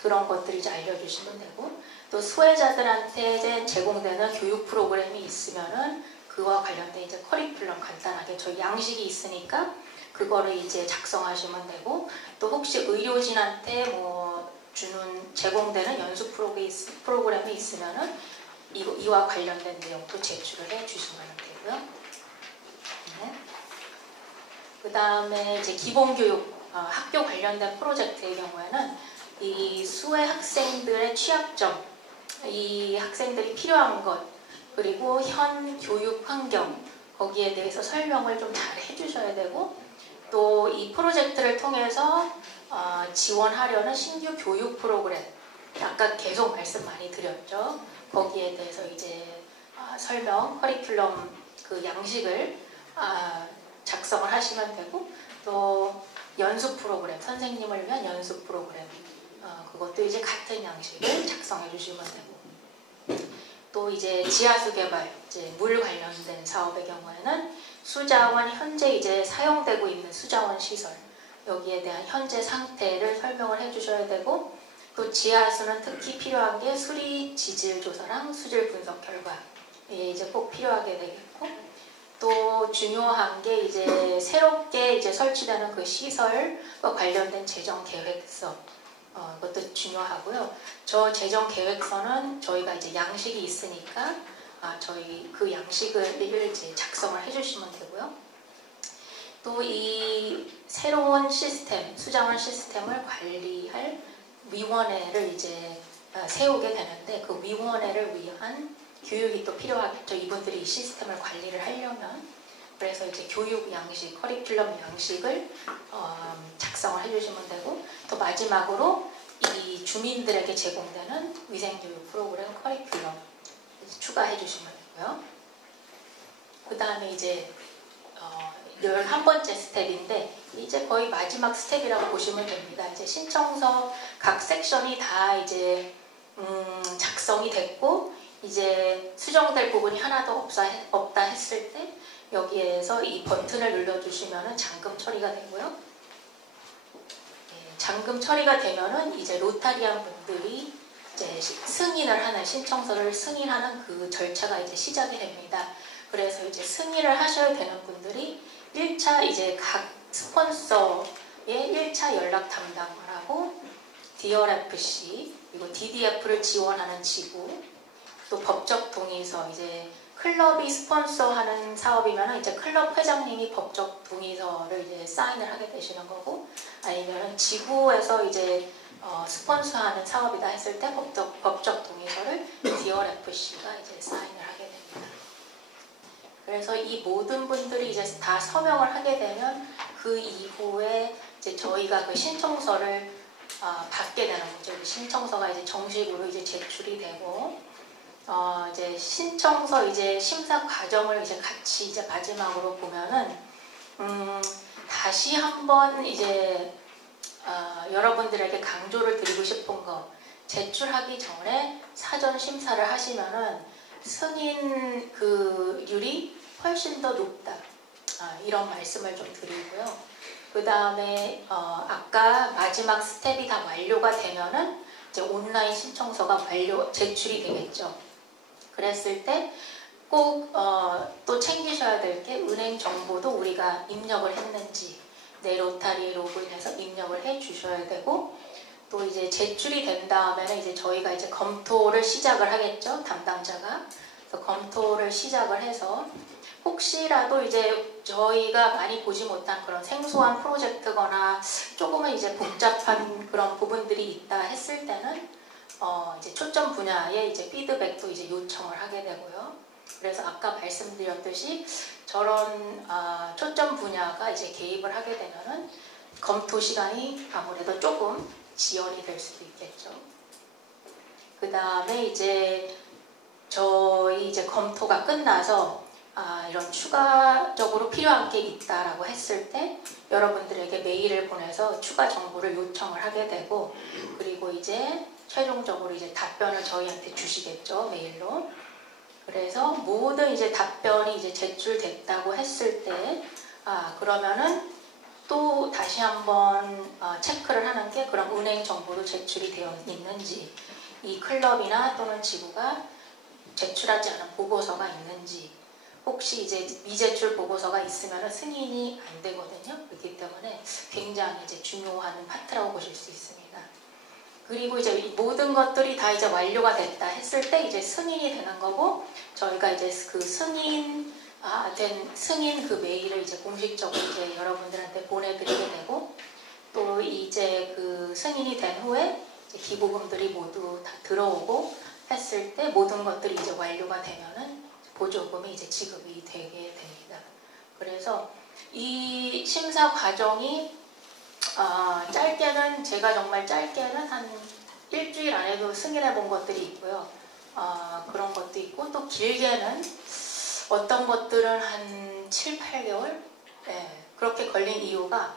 그런 것들을 이제 알려주시면 되고 또 수혜자들한테 이제 제공되는 교육 프로그램이 있으면은 그와 관련된 이제 커리큘럼 간단하게 저희 양식이 있으니까 그거를 이제 작성하시면 되고 또 혹시 의료진한테 뭐 제공되는 연수 프로그램이 있으면은 이와 관련된 내용도 제출을 해 주시면 되고요. 네. 그 다음에 이제 기본교육 학교 관련된 프로젝트의 경우에는 이 수혜 학생들의 취약점, 이 학생들이 필요한 것, 그리고 현 교육 환경 거기에 대해서 설명을 좀 잘 해주셔야 되고 또 이 프로젝트를 통해서 지원하려는 신규 교육 프로그램 아까 계속 말씀 많이 드렸죠. 거기에 대해서 이제 설명, 커리큘럼 그 양식을 작성을 하시면 되고 또 연수 프로그램, 선생님을 위한 연수 프로그램 그것도 이제 같은 양식을 작성해 주시면 되고 또 이제 지하수 개발, 이제 물 관련된 사업의 경우에는 수자원 현재 이제 사용되고 있는 수자원 시설 여기에 대한 현재 상태를 설명을 해주셔야 되고 또 지하수는 특히 필요한 게 수리 지질 조사랑 수질 분석 결과 이제 꼭 필요하게 되겠고 또 중요한 게 이제 새롭게 이제 설치되는 그 시설과 관련된 재정 계획서 그것도 중요하고요. 저 재정 계획서는 저희가 이제 양식이 있으니까 저희 그 양식을 이제 작성을 해주시면 되고요. 또 이 새로운 시스템, 수자원 시스템을 관리할 위원회를 이제 세우게 되는데 그 위원회를 위한 교육이 또 필요하겠죠. 이분들이 이 시스템을 관리를 하려면 그래서 이제 교육 양식, 커리큘럼 양식을 작성을 해주시면 되고 또 마지막으로 이 주민들에게 제공되는 위생교육 프로그램 커리큘럼 추가해 주시면 되고요. 그 다음에 이제 11번째 스텝인데 이제 거의 마지막 스텝이라고 보시면 됩니다. 이제 신청서 각 섹션이 다 이제 작성이 됐고 이제 수정될 부분이 하나도 없다 했을 때 여기에서 이 버튼을 눌러주시면은 잠금 처리가 되고요. 잠금 처리가 되면은 이제 로타리안 분들이 이제 승인을 하는 신청서를 승인하는 그 절차가 이제 시작이 됩니다. 그래서 이제 승인을 하셔야 되는 분들이 1차 이제 각 스폰서의 1차 연락 담당을 하고 DRFC 그리고 DDF를 지원하는 지구 또 법적 동의서 이제 클럽이 스폰서하는 사업이면 이제 클럽 회장님이 법적 동의서를 이제 사인을 하게 되시는 거고 아니면 지구에서 이제 스폰서하는 사업이다 했을 때 법적 동의서를 DRFC가 이제 사인을 하게 됩니다. 그래서 이 모든 분들이 이제 다 서명을 하게 되면 그 이후에 이제 저희가 그 신청서를 받게 되는 거죠. 신청서가 이제 정식으로 이제 제출이 되고 이제 신청서 이제 심사 과정을 이제 같이 이제 마지막으로 보면은 다시 한번 이제 여러분들에게 강조를 드리고 싶은 거 제출하기 전에 사전 심사를 하시면은 승인 율이 훨씬 더 높다 이런 말씀을 좀 드리고요. 그 다음에 아까 마지막 스텝이 다 완료가 되면은 이제 온라인 신청서가 제출이 되겠죠. 그랬을 때 꼭 또 챙기셔야 될 게 은행 정보도 우리가 입력을 했는지 내 로타리 로그인해서 입력을 해 주셔야 되고 또 이제 제출이 된 다음에는 이제 저희가 이제 검토를 시작을 하겠죠. 담당자가. 그래서 검토를 시작을 해서 혹시라도 이제 저희가 많이 보지 못한 그런 생소한 프로젝트거나 조금은 이제 복잡한 그런 부분들이 있다 했을 때는 이제 초점 분야에 이제 피드백도 이제 요청을 하게 되고요. 그래서 아까 말씀드렸듯이 저런 초점 분야가 이제 개입을 하게 되면은 검토 시간이 아무래도 조금 지연이 될 수도 있겠죠. 그 다음에 이제 저희 이제 검토가 끝나서 이런 추가적으로 필요한 게 있다라고 했을 때 여러분들에게 메일을 보내서 추가 정보를 요청을 하게 되고, 그리고 이제 최종적으로 이제 답변을 저희한테 주시겠죠, 메일로. 그래서 모든 이제 답변이 이제 제출됐다고 했을 때 그러면은 또 다시 한번 체크를 하는 게, 그럼 은행 정보도 제출이 되어 있는지, 이 클럽이나 또는 지구가 제출하지 않은 보고서가 있는지, 혹시 이제 미제출 보고서가 있으면 승인이 안 되거든요. 그렇기 때문에 굉장히 이제 중요한 파트라고 보실 수 있습니다. 그리고 이제 이 모든 것들이 다 이제 완료가 됐다 했을 때 이제 승인이 되는 거고, 저희가 이제 그 승인 그 메일을 이제 공식적으로 이제 여러분들한테 보내드리게 되고, 또 이제 그 승인이 된 후에 이제 기부금들이 모두 다 들어오고 했을 때 모든 것들이 이제 완료가 되면은 보조금이 이제 지급이 되게 됩니다. 그래서 이 심사 과정이 짧게는, 제가 정말 짧게는 한 일주일 안에도 승인해 본 것들이 있고요. 그런 것도 있고, 또 길게는 어떤 것들은 한 7, 8개월? 네, 그렇게 걸린 이유가,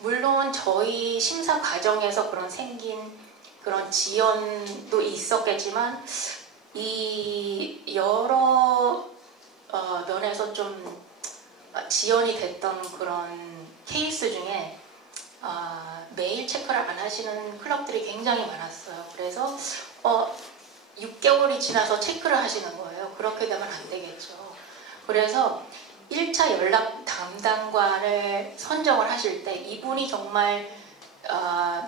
물론 저희 심사 과정에서 생긴 그런 지연도 있었겠지만, 이 여러 면에서 좀 지연이 됐던 그런 케이스 중에 메일 체크를 안 하시는 클럽들이 굉장히 많았어요. 그래서 6개월이 지나서 체크를 하시는 거예요. 그렇게 되면 안 되겠죠. 그래서 1차 연락 담당관을 선정을 하실 때 이분이 정말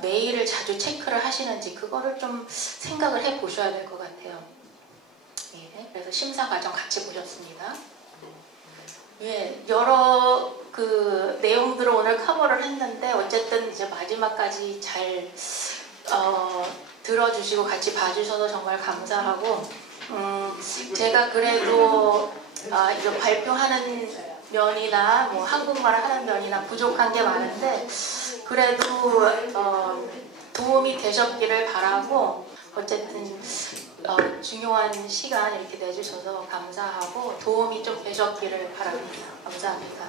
메일을 자주 체크를 하시는지 그거를 좀 생각을 해 보셔야 될 것 같아요. 예, 그래서 심사 과정 같이 보셨습니다. 예, 여러 그 내용들을 오늘 커버를 했는데, 어쨌든 이제 마지막까지 잘 들어주시고 같이 봐주셔서 정말 감사하고, 제가 그래도 이런 발표하는 면이나 뭐 한국말 하는 면이나 부족한 게 많은데, 그래도 도움이 되셨기를 바라고, 어쨌든 중요한 시간 이렇게 내주셔서 감사하고 도움이 좀 되셨기를 바랍니다. 감사합니다.